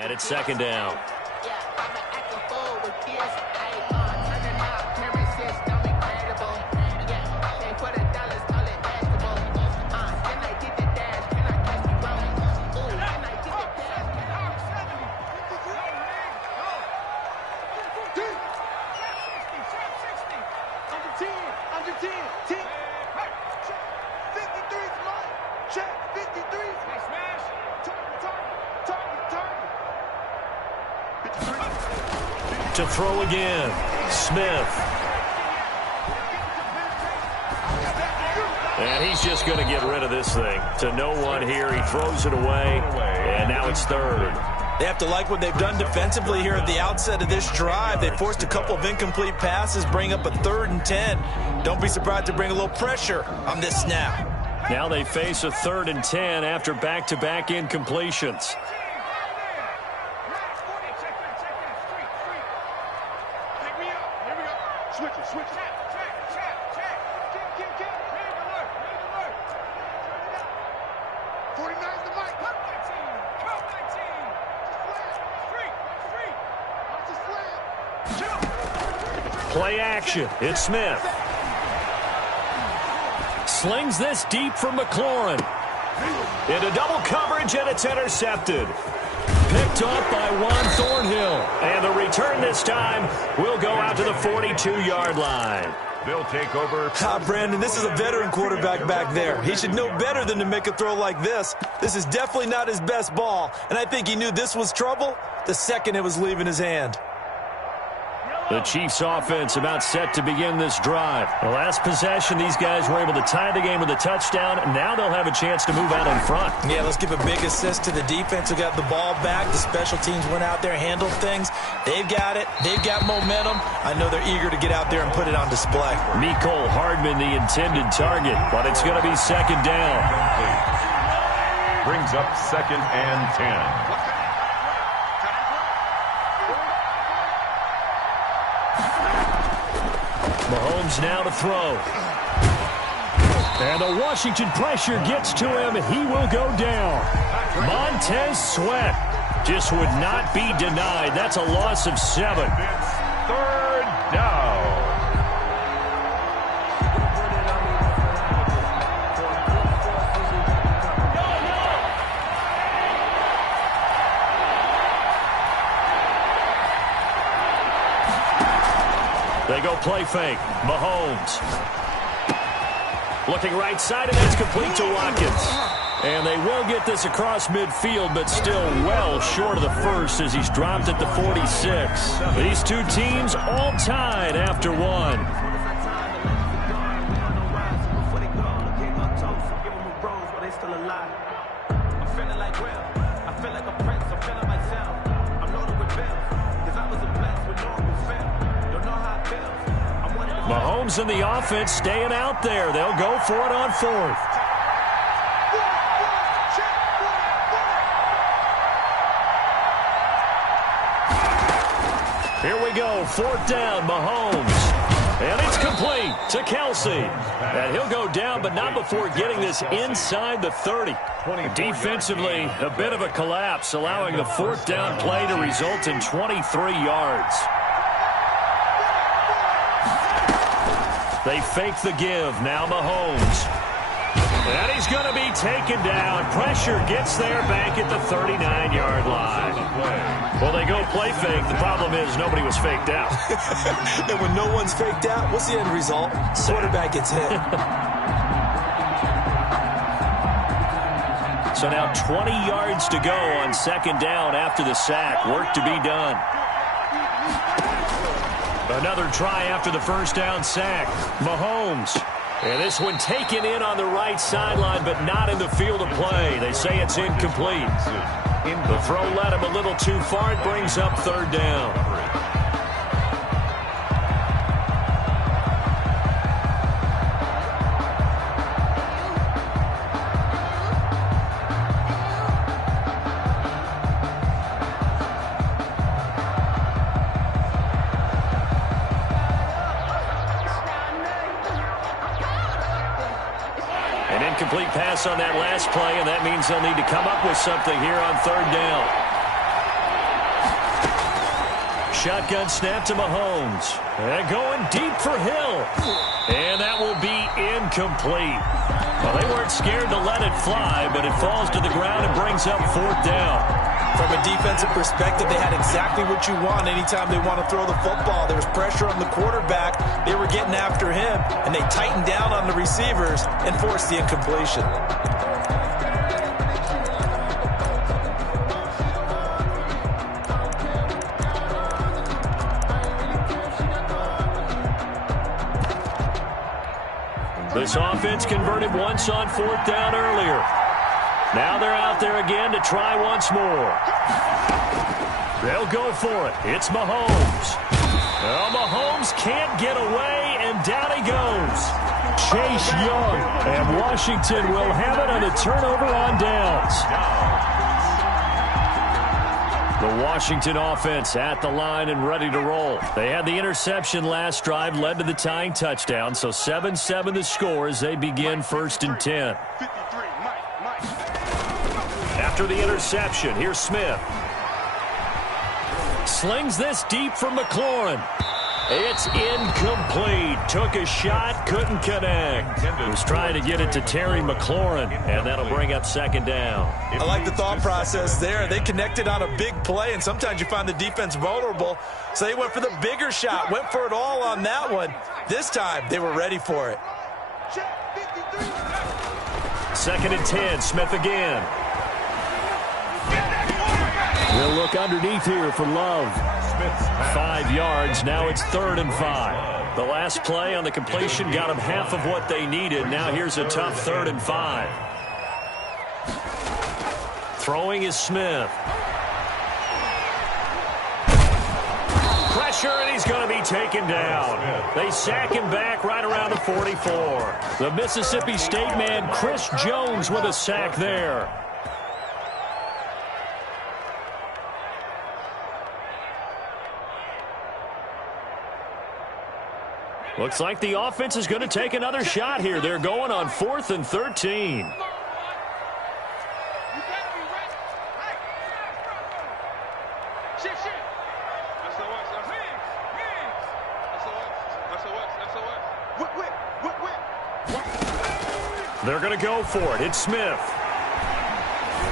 And it's second down. To throw again, Smith. And he's just going to get rid of this thing. To no one here, he throws it away, and now it's third. They have to like what they've done defensively here at the outset of this drive. They forced a couple of incomplete passes, bring up a 3rd and 10. Don't be surprised to bring a little pressure on this snap. Now they face a 3rd and 10 after back-to-back incompletions. Play action. It's Smith. Slings this deep from McLaurin. Into double coverage, and it's intercepted. Picked off by Juan Thornhill. And the return this time will go out to the 42-yard line. They'll take over. Brandon, this is a veteran quarterback back there. He should know better than to make a throw like this. This is definitely not his best ball, and I think he knew this was trouble the second it was leaving his hand. The Chiefs offense about set to begin this drive. The last possession, these guys were able to tie the game with a touchdown, and now they'll have a chance to move out in front. Yeah, let's give a big assist to the defense who got the ball back. The special teams went out there, handled things. They've got it. They've got momentum. I know they're eager to get out there and put it on display. Mecole Hardman, the intended target, but it's going to be second down. Brings up 2nd and 10. Mahomes now to throw. And the Washington pressure gets to him. He will go down. Montez Sweat just would not be denied. That's a loss of 7. It's 3rd down. They go play fake. Mahomes. Looking right side, and that's complete to Watkins. And they will get this across midfield, but still well short of the first as he's dropped at the 46. These two teams all tied after one. Mahomes and the offense staying out there. They'll go for it on 4th. Here we go. 4th down, Mahomes. And it's complete to Kelsey. And he'll go down, but not before getting this inside the 30. Defensively, a bit of a collapse, allowing the 4th down play to result in 23 yards. They fake the give. Now Mahomes. And he's going to be taken down. Pressure gets there back at the 39-yard line. Well, they go play fake. The problem is nobody was faked out. And when no one's faked out, what's the end result? Quarterback gets hit. So now 20 yards to go on 2nd down after the sack. Work to be done. Another try after the 1st down sack. Mahomes. And this one taken in on the right sideline, but not in the field of play. They say it's incomplete. The throw led him a little too far. It brings up 3rd down. Incomplete pass on that last play, and that means they'll need to come up with something here on 3rd down. shotgun snap to Mahomes. And going deep for Hill. And that will be incomplete. Well, they weren't scared to let it fly, but it falls to the ground and brings up 4th down. From a defensive perspective, they had exactly what you want anytime they want to throw the football. There was pressure on the quarterback. They were getting after him, and they tightened down on the receivers and forced the incompletion. This offense converted once on 4th down earlier. Now they're out there again to try once more. They'll go for it. It's Mahomes. Well, Mahomes can't get away, and down he goes. Chase Young, and Washington will have it on the turnover on downs. The Washington offense at the line and ready to roll. They had the interception last drive, led to the tying touchdown, so 7-7 the score as they begin 1st and 10. After the interception, here's Smith. Slings this deep from McLaurin. It's incomplete. Took a shot, couldn't connect. He was trying to get it to Terry McLaurin, and that'll bring up 2nd down. I like the thought process there. They connected on a big play, and sometimes you find the defense vulnerable. So they went for the bigger shot, went for it all on that one. This time, they were ready for it. 2nd and 10, Smith again. We'll look underneath here for Love. 5 yards. Now it's 3rd and 5. The last play on the completion got them half of what they needed. Now here's a tough 3rd and 5. Throwing is Smith. Pressure, and he's going to be taken down. They sack him back right around the 44. The Mississippi State man, Chris Jones, with a sack there. Looks like the offense is going to take another shot here. They're going on 4th and 13. They're going to go for it. It's Smith.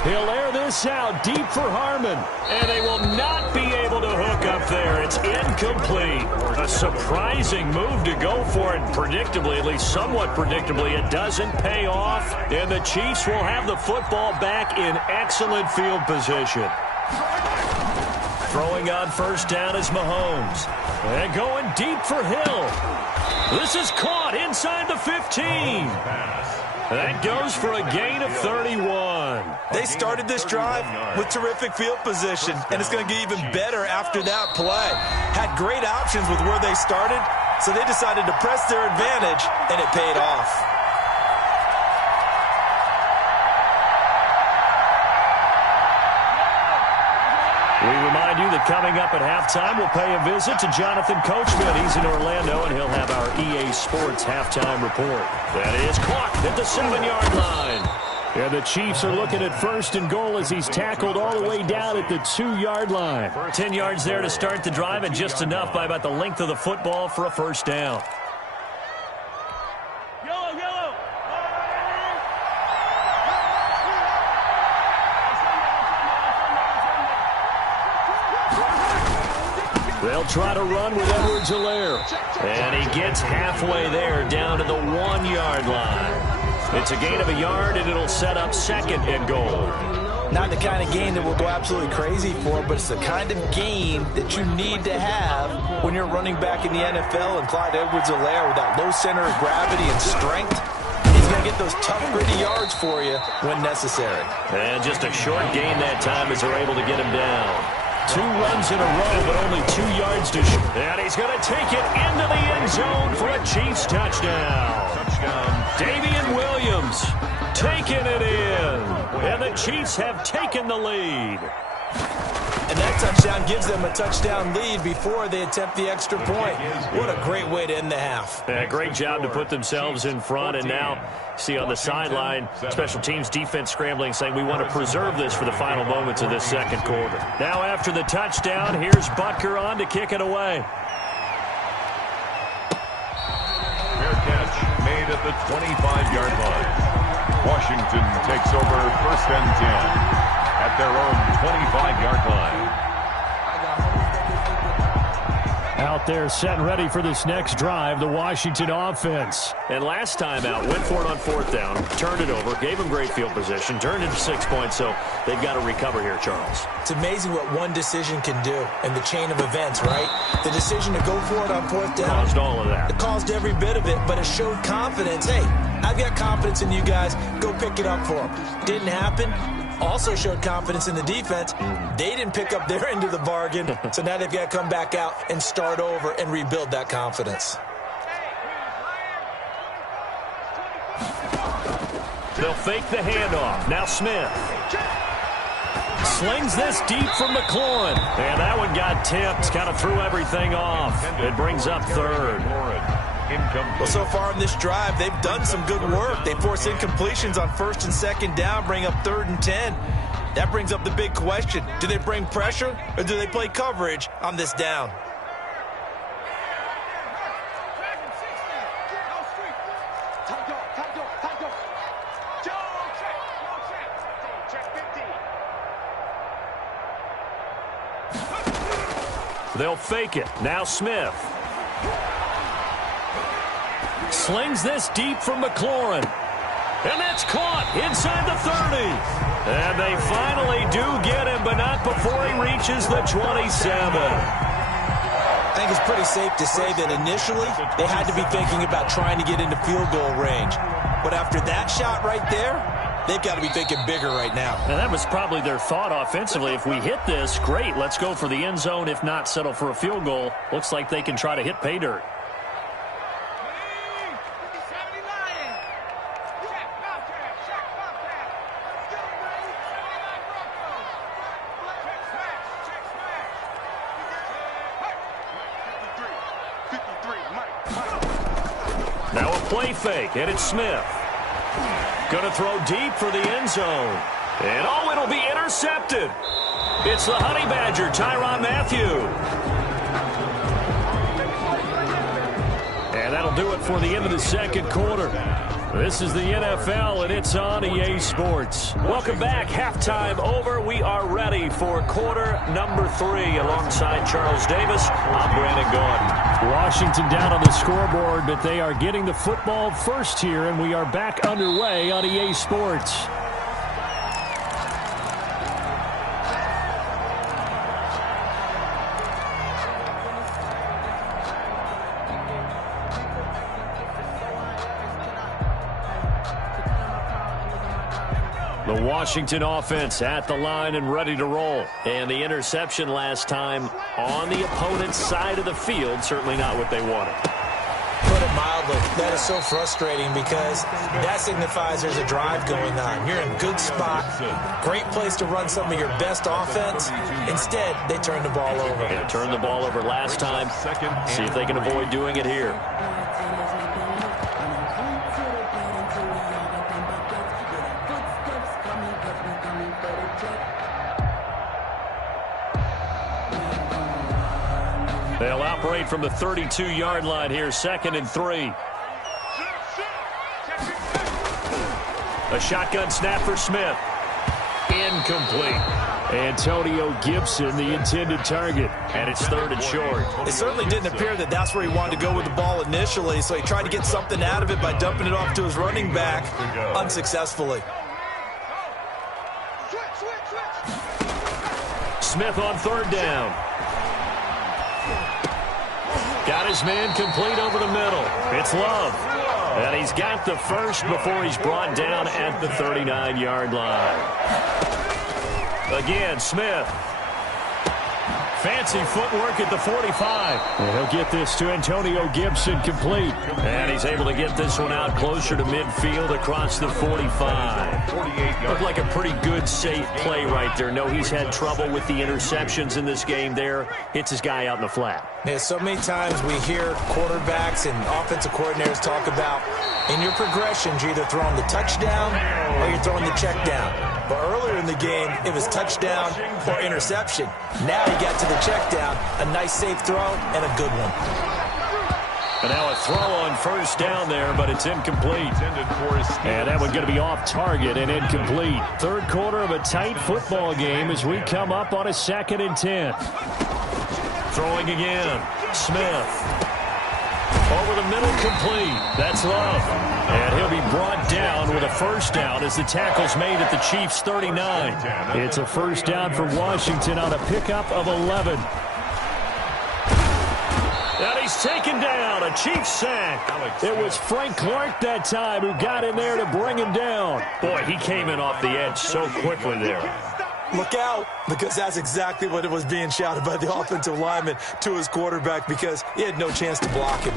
He'll air this out deep for Harmon, and they will not be able to hook up there. It's incomplete. A surprising move to go for it. Predictably, at least somewhat predictably, it doesn't pay off, and the Chiefs will have the football back in excellent field position. Throwing on 1st down is Mahomes. And going deep for Hill. This is caught inside the 15. That goes for a gain of 31. They started this drive with terrific field position, and it's going to get even better after that play. Had great options with where they started, so they decided to press their advantage, and it paid off. We remind you that coming up at halftime, we'll pay a visit to Jonathan Coachman. He's in Orlando, and he'll have our EA Sports halftime report. That is caught at the 7-yard line. And the Chiefs are looking at 1st and goal as he's tackled all the way down at the 2-yard line. 10 yards there to start the drive, and just enough by about the length of the football for a 1st down. They'll try to run with Edwards-Helaire. And he gets halfway there down to the 1-yard line. It's a gain of a yard, and it'll set up 2nd and goal. Not the kind of gain that we'll go absolutely crazy for, but it's the kind of gain that you need to have when you're running back in the NFL. And Clyde Edwards-Helaire, with that low center of gravity and strength, he's going to get those tough, gritty yards for you when necessary. And just a short gain that time as they're able to get him down. 2 runs in a row, but only 2 yards to shoot. And he's going to take it into the end zone for a Chiefs touchdown. Damian Williams taking it in. And the Chiefs have taken the lead. And that touchdown gives them a touchdown lead before they attempt the extra point. What a great way to end the half. Great job to put themselves in front, and now See on the sideline, special teams defense scrambling, saying we want to preserve this for the final moments of this second quarter. Now after the touchdown, here's Butker on to kick it away. Fair catch made at the 25-yard line. Washington takes over 1st and 10 at their own 25-yard line. Out there set and ready for this next drive, the Washington offense. And last time out, went for it on 4th down, turned it over, gave them great field position, turned into 6 points, so they've got to recover here, Charles. It's amazing what one decision can do in the chain of events, right? The decision to go for it on 4th down. Caused all of that. It caused every bit of it, but it showed confidence. Hey, I've got confidence in you guys. Go pick it up for them. Didn't happen. Also showed confidence in the defense. They didn't pick up their end of the bargain, so now they've got to come back out and start over and rebuild that confidence. They'll fake the handoff. Now Smith. Slings this deep from McLaurin. And that one got tipped, kind of threw everything off. It brings up 3rd. Well, so far in this drive, they've done some good work. They force incompletions on 1st and 2nd down, bring up 3rd and 10. That brings up the big question. Do they bring pressure or do they play coverage on this down? They'll fake it. Now Smith. Slings this deep from McLaurin. And that's caught inside the 30. And they finally do get him, but not before he reaches the 27. I think it's pretty safe to say that initially they had to be thinking about trying to get into field goal range. But after that shot right there, they've got to be thinking bigger right now. And that was probably their thought offensively. If we hit this, great, let's go for the end zone. If not, settle for a field goal. Looks like they can try to hit pay dirt. Now a play fake, and it's Smith. Going to throw deep for the end zone. And, oh, it'll be intercepted. It's the Honey Badger, Tyrann Mathieu. And that'll do it for the end of the second quarter. This is the NFL, and it's on EA Sports. Welcome back. Halftime over. We are ready for quarter number 3. Alongside Charles Davis, I'm Brandon Gaudin. Washington down on the scoreboard, but they are getting the football first here, and we are back underway on EA Sports. The Washington offense at the line and ready to roll. And the interception last time on the opponent's side of the field, certainly not what they wanted. Put it mildly, that is so frustrating because that signifies there's a drive going on. You're in a good spot, great place to run some of your best offense. Instead, they turn the ball over. Yeah, turned the ball over last time. See if they can avoid doing it here. They'll operate from the 32-yard line here, 2nd and 3. A shotgun snap for Smith. Incomplete. Antonio Gibson, the intended target, and it's 3rd and short. It certainly didn't appear that that's where he wanted to go with the ball initially, so he tried to get something out of it by dumping it off to his running back unsuccessfully. Smith on 3rd down. Got his man complete over the middle. It's Love. And he's got the first before he's brought down at the 39-yard line. Again, Smith. Fancy footwork at the 45. And he'll get this to Antonio Gibson complete. And he's able to get this one out closer to midfield across the 45. Looked like a pretty good, safe play right there. No, he's had trouble with the interceptions in this game there. Hits his guy out in the flat. Yeah, so many times we hear quarterbacks and offensive coordinators talk about in your progressions, you're either throwing the touchdown or you're throwing the check down. But earlier in the game, it was touchdown or interception. Now he got to the check down, a nice safe throw, and a good one. And now a throw on first down there, but it's incomplete. And that one going to be off target and incomplete. Third quarter of a tight football game as we come up on a 2nd and 10. Throwing again. Smith. Over the middle, complete. That's Love. And he'll be brought down with a first down as the tackle's made at the Chiefs' 39. It's a first down for Washington on a pickup of 11. And he's taken down. A Chiefs sack. It was Frank Clark that time who got in there to bring him down. Boy, he came in off the edge so quickly there. Look out, because that's exactly what it was being shouted by the offensive lineman to his quarterback because he had no chance to block him.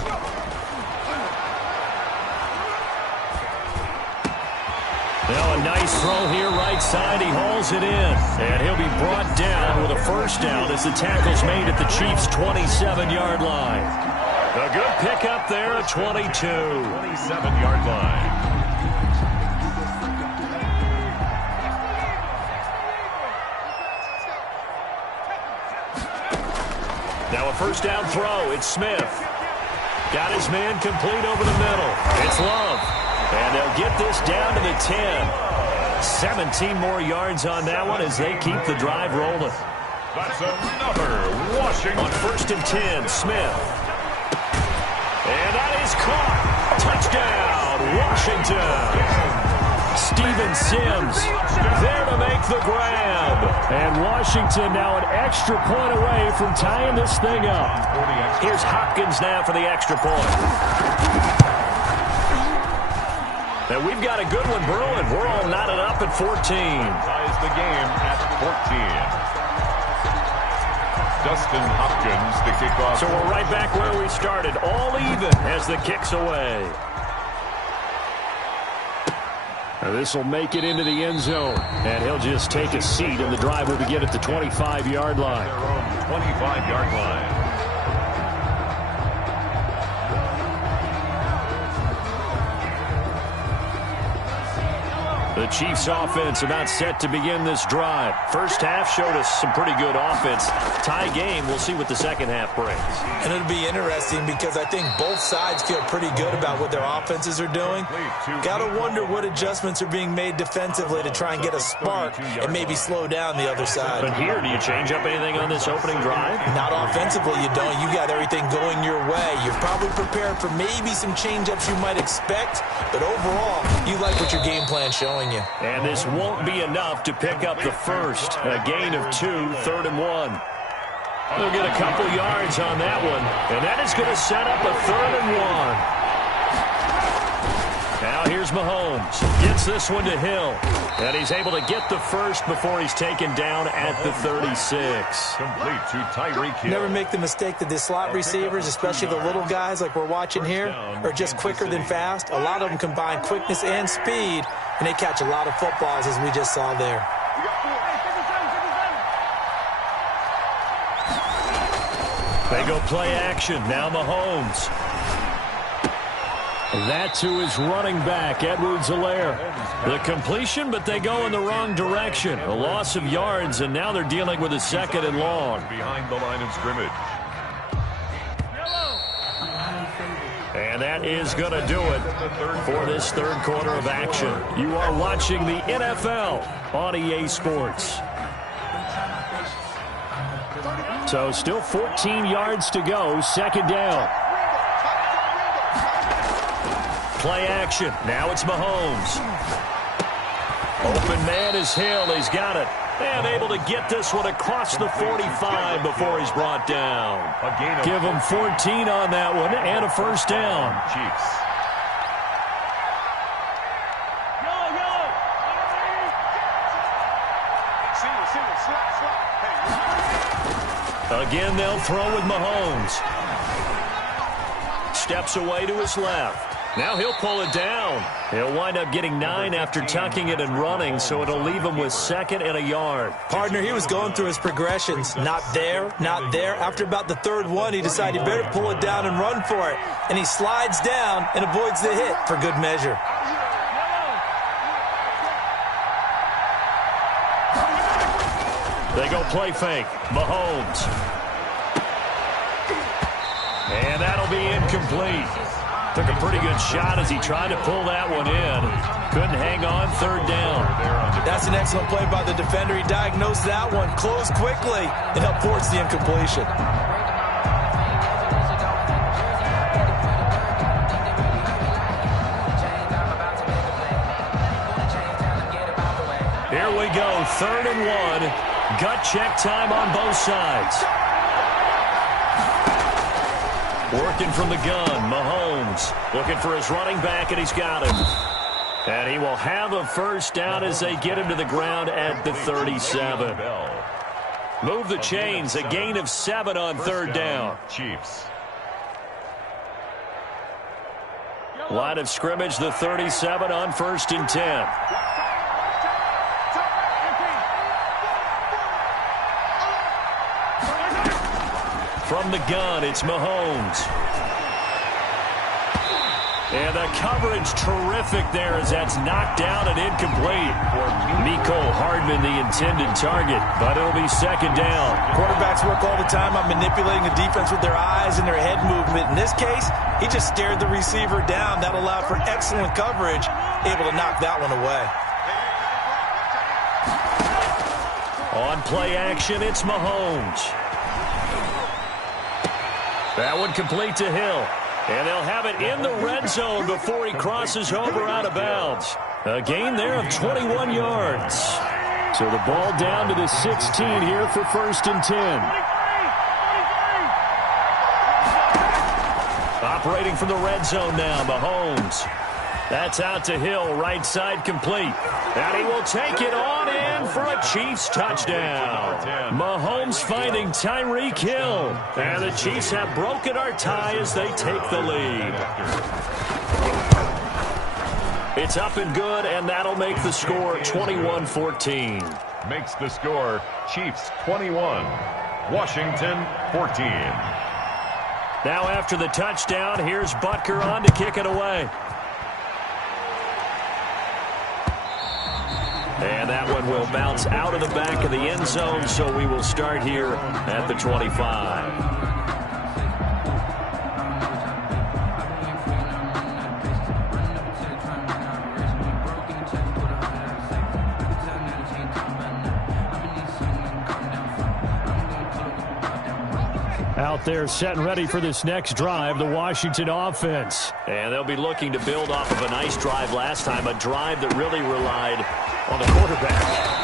Now a nice throw here right side. He hauls it in. And he'll be brought down with a first down as the tackle's made at the Chiefs' 27-yard line. A good pickup there at 22. 27-yard line. Now a first down throw. It's Smith. Got his man complete over the middle. It's Love. And they'll get this down to the 10. 17 more yards on that one as they keep the drive rolling. That's another Washington. On 1st and 10, Smith. And that is caught. Touchdown, Washington. Steven Sims there to make the grab. And Washington now an extra point away from tying this thing up. Here's Hopkins now for the extra point. And we've got a good one brewing. We're all knotted up at 14. Ties the game at 14. Dustin Hopkins to kick off. So we're right back where we started. All even as the kick's away. Now this will make it into the end zone. And he'll just take a seat, and the drive will begin at the 25-yard line. Their own 25-yard line. The Chiefs offense about set to begin this drive. First half showed us some pretty good offense. Tie game, we'll see what the second half brings. And it'll be interesting because I think both sides feel pretty good about what their offenses are doing. Got to wonder what adjustments are being made defensively to try and get a spark and maybe slow down the other side. But here, do you change up anything on this opening drive? Not offensively, you don't. You got everything going your way. You're probably prepared for maybe some change-ups you might expect, but overall, you like what your game plan's showing you. And this won't be enough to pick up the first. A gain of 2, 3rd and 1. They'll get a couple yards on that one, and that is going to set up a 3rd and 1. Now here's Mahomes. Gets this one to Hill. And he's able to get the first before he's taken down at the 36. Complete to Tyreek Hill. Never make the mistake that the slot receivers, especially the little guys like we're watching here, are just quicker than fast. A lot of them combine quickness and speed, and they catch a lot of footballs, as we just saw there. They go play action. Now Mahomes. That to his running back, Edwards-Helaire. The completion, but they go in the wrong direction. A loss of yards, and now they're dealing with a 2nd and long. Behind the line of scrimmage. And that is going to do it for this third quarter of action. You are watching the NFL on EA Sports. So still 14 yards to go, 2nd down. Play action. Now it's Mahomes. Open man is Hill. He's got it. And able to get this one across the 45 before he's brought down. Give him 14 on that one and a first down. Chiefs. Again, they'll throw with Mahomes. Steps away to his left. Now he'll pull it down. He'll wind up getting 9 after tucking it and running, so it'll leave him with 2nd and a yard. Partner, he was going through his progressions. Not there, not there. After about the 3rd one, he decided he better pull it down and run for it. And he slides down and avoids the hit for good measure. They go play fake. Mahomes. And that'll be incomplete. Took a pretty good shot as he tried to pull that one in. Couldn't hang on, 3rd down. That's an excellent play by the defender. He diagnosed that one, closed quickly, and helped force the incompletion. Here we go, 3rd and 1. Gut check time on both sides. Working from the gun, Mahomes looking for his running back, and he's got him. And he will have a 1st down as they get him to the ground at the 37. Move the chains, a gain of 7 on 3rd down. Chiefs. Line of scrimmage, the 37 on 1st and 10. From the gun, it's Mahomes. And the coverage terrific there as that's knocked down and incomplete. Mecole Hardman, the intended target, but it'll be 2nd down. Quarterbacks work all the time on manipulating the defense with their eyes and their head movement. In this case, he just stared the receiver down. That allowed for excellent coverage, able to knock that one away. On play action, it's Mahomes. That one complete to Hill. And they'll have it in the red zone before he crosses over out of bounds. A gain there of 21 yards. So the ball down to the 16 here for 1st and 10. Operating from the red zone now, Mahomes. That's out to Hill, right side complete. And he will take it on in for a Chiefs touchdown. Mahomes finding Tyreek Hill. And the Chiefs have broken our tie as they take the lead. It's up and good, and that'll make the score 21-14. Makes the score Chiefs 21, Washington 14. Now after the touchdown, here's Butker on to kick it away. And that one will bounce out of the back of the end zone, so we will start here at the 25. Out there set and ready for this next drive, the Washington offense. And they'll be looking to build off of a nice drive last time, a drive that really relied on the quarterback.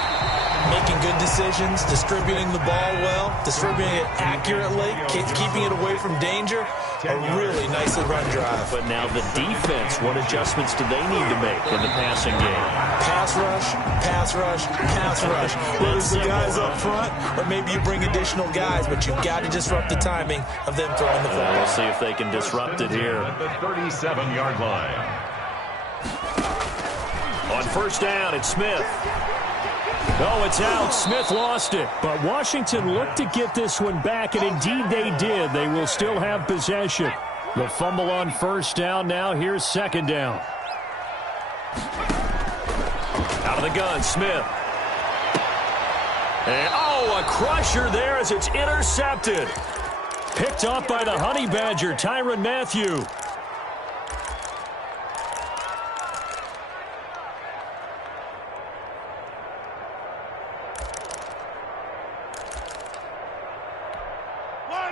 Making good decisions, distributing the ball well, distributing it accurately, keeping it away from danger. A really nicely run drive. But now the defense, what adjustments do they need to make in the passing game? Pass rush, pass rush, pass rush. Whether it's the guys up front or maybe you bring additional guys, but you've got to disrupt the timing of them throwing the ball. We'll see if they can disrupt it here. At the 37-yard line. On 1st down, it's Smith. Oh, it's out. Smith lost it. But Washington looked to get this one back, and indeed they did. They will still have possession. The fumble on 1st down. Now here's 2nd down. Out of the gun, Smith. And, oh, a crusher there as it's intercepted. Picked off by the Honey Badger, Tyrann Mathieu.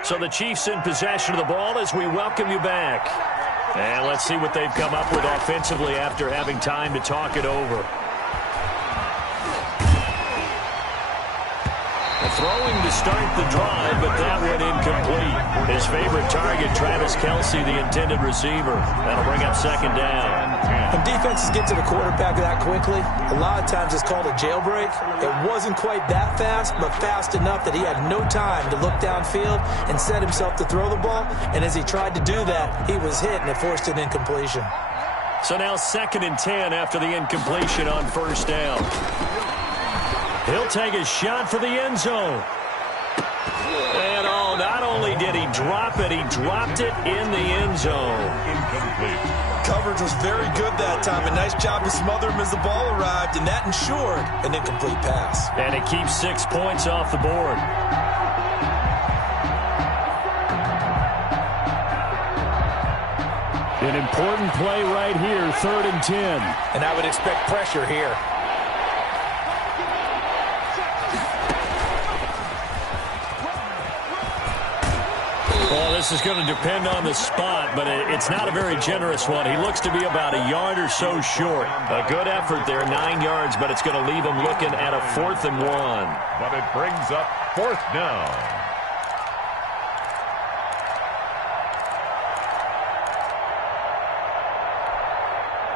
So the Chiefs in possession of the ball as we welcome you back. And let's see what they've come up with offensively after having time to talk it over. Throwing to start the drive, but that one incomplete. His favorite target, Travis Kelce, the intended receiver. That'll bring up second down. When defenses get to the quarterback that quickly, a lot of times it's called a jailbreak. It wasn't quite that fast, but fast enough that he had no time to look downfield and set himself to throw the ball. And as he tried to do that, he was hit, and it forced an incompletion. So now 2nd and 10 after the incompletion on first down. He'll take a shot for the end zone. And not only did he drop it, he dropped it in the end zone. Incomplete. Coverage was very good that time. A nice job to smother him as the ball arrived, and that ensured an incomplete pass. And it keeps 6 points off the board. An important play right here, 3rd and 10. And I would expect pressure here. Well, this is going to depend on the spot, but it's not a very generous one. He looks to be about a yard or so short. A good effort there, 9 yards, but it's going to leave him looking at a 4th and 1. But it brings up 4th down.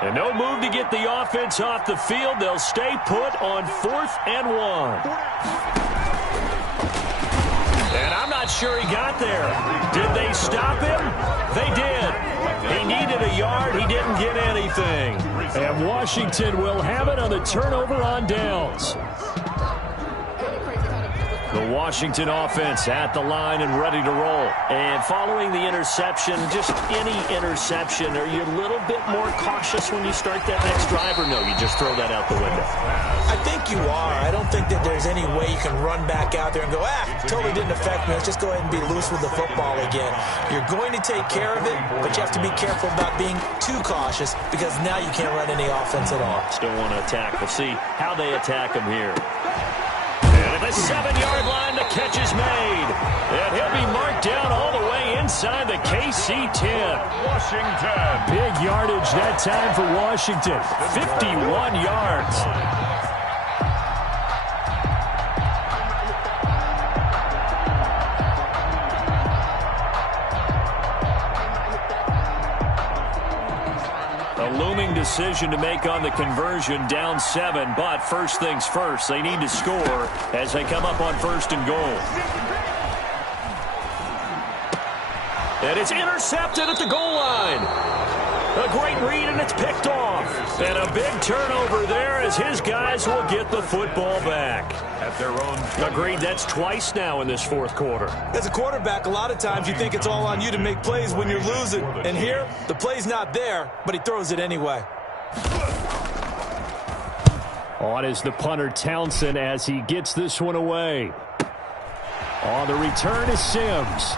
And no move to get the offense off the field. They'll stay put on 4th and 1. And I'm not sure he got there. Did they stop him? They did. He needed a yard. He didn't get anything. And Washington will have it on the turnover on downs. The Washington offense at the line and ready to roll. And following the interception, just any interception, are you a little bit more cautious when you start that next drive, or no, you just throw that out the window? I think you are. I don't think that there's any way you can run back out there and go, totally didn't affect me. Let's just go ahead and be loose with the football again. You're going to take care of it, but you have to be careful about being too cautious because now you can't run any offense at all. Still want to attack. We'll see how they attack him here. And at the 7-yard line, the catch is made. And he'll be marked down all the way inside the KC 10. Washington. Big yardage that time for Washington. 51 yards. A looming decision to make on the conversion, down 7, but first things first, they need to score as they come up on 1st and goal. And it's intercepted at the goal line. A great read, and it's picked off. And a big turnover there as his guys will get the football back. At their own. Agreed, that's twice now in this 4th quarter. As a quarterback, a lot of times you think it's all on you to make plays when you're losing. And here, the play's not there, but he throws it anyway. On is the punter Townsend as he gets this one away. On the return is Sims.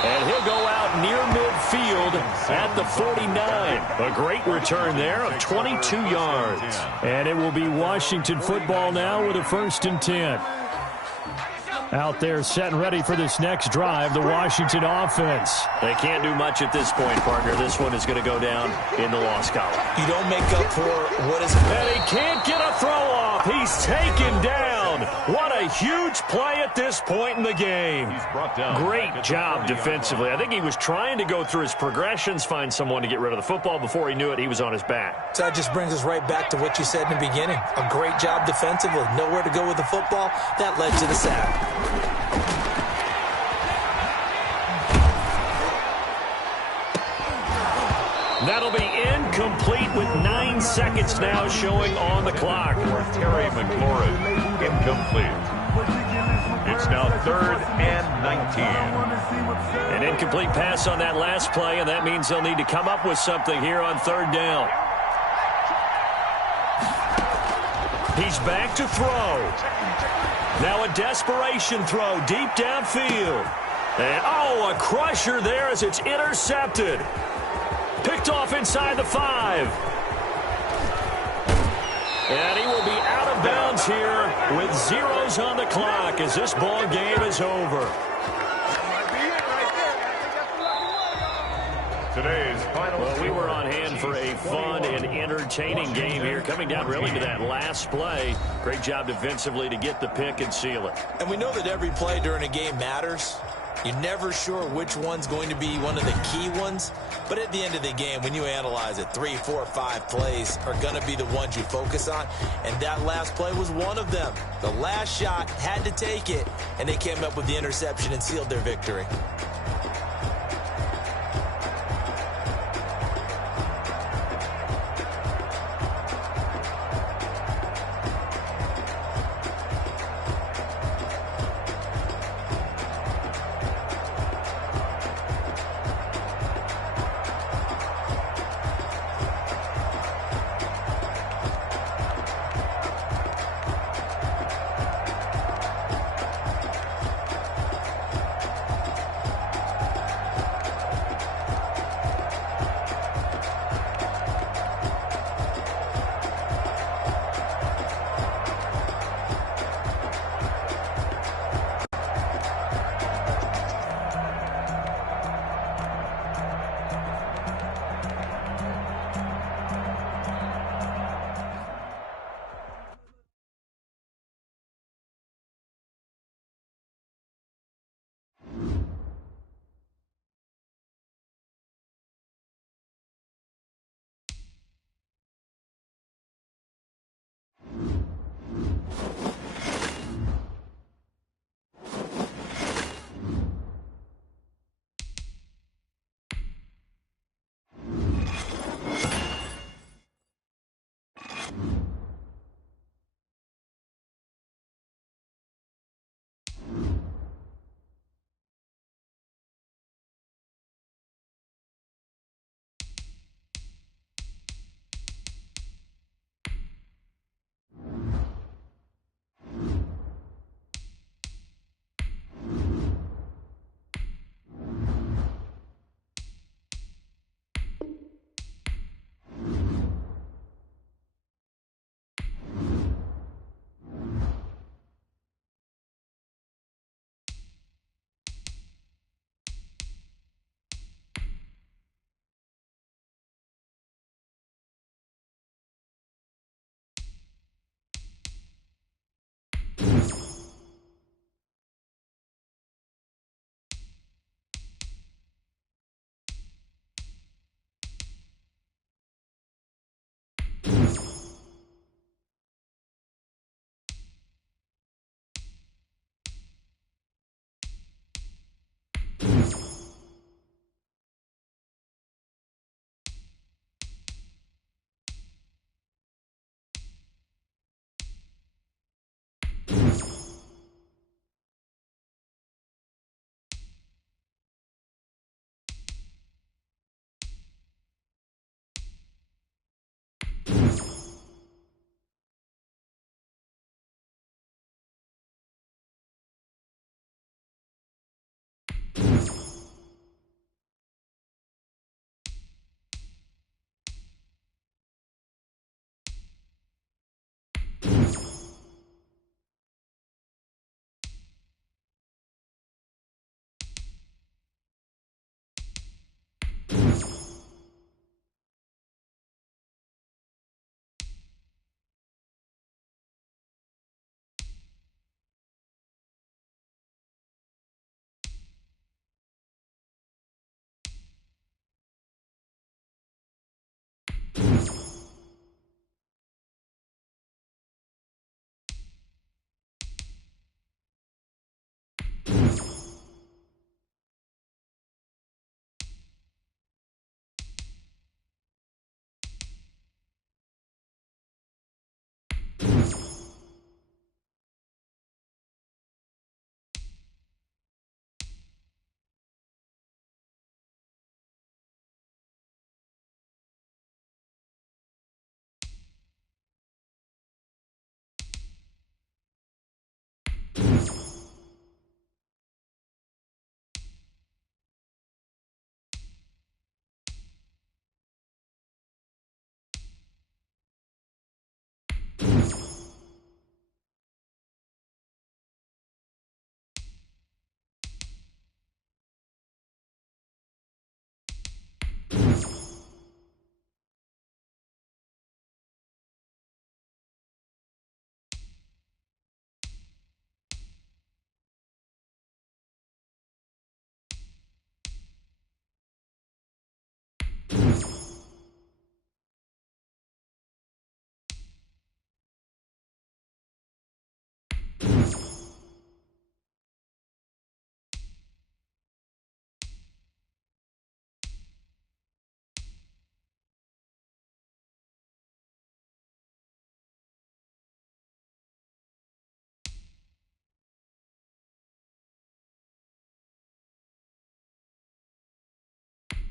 And he'll go out near midfield at the 49. A great return there of 22 yards. And it will be Washington football now with a 1st and 10. Out there set and ready for this next drive, the Washington offense. They can't do much at this point, partner. This one is going to go down in the loss column. You don't make up for what is... And he can't get a throw off. He's taken down. What a huge play at this point in the game. He's brought down. Great job defensively. I think he was trying to go through his progressions, find someone to get rid of the football. Before he knew it, he was on his back. So that just brings us right back to what you said in the beginning. A great job defensively. Nowhere to go with the football. That led to the sack. That'll be incomplete with 9 seconds now showing on the clock. Terry McLaurin, incomplete. It's now 3rd and 19. An incomplete pass on that last play, and that means they'll need to come up with something here on 3rd down. He's back to throw. Now a desperation throw deep downfield. And, a crusher there as it's intercepted. Picked off inside the 5. And he will be out of bounds here with zeros on the clock as this ball game is over. Today's final. Well, we were on hand for a fun and entertaining game here, coming down really to that last play. Great job defensively to get the pick and seal it. And we know that every play during a game matters. You're never sure which one's going to be one of the key ones. But at the end of the game, when you analyze it, 3, 4, 5 plays are going to be the ones you focus on. And that last play was one of them. The last shot had to take it, and they came up with the interception and sealed their victory.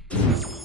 game.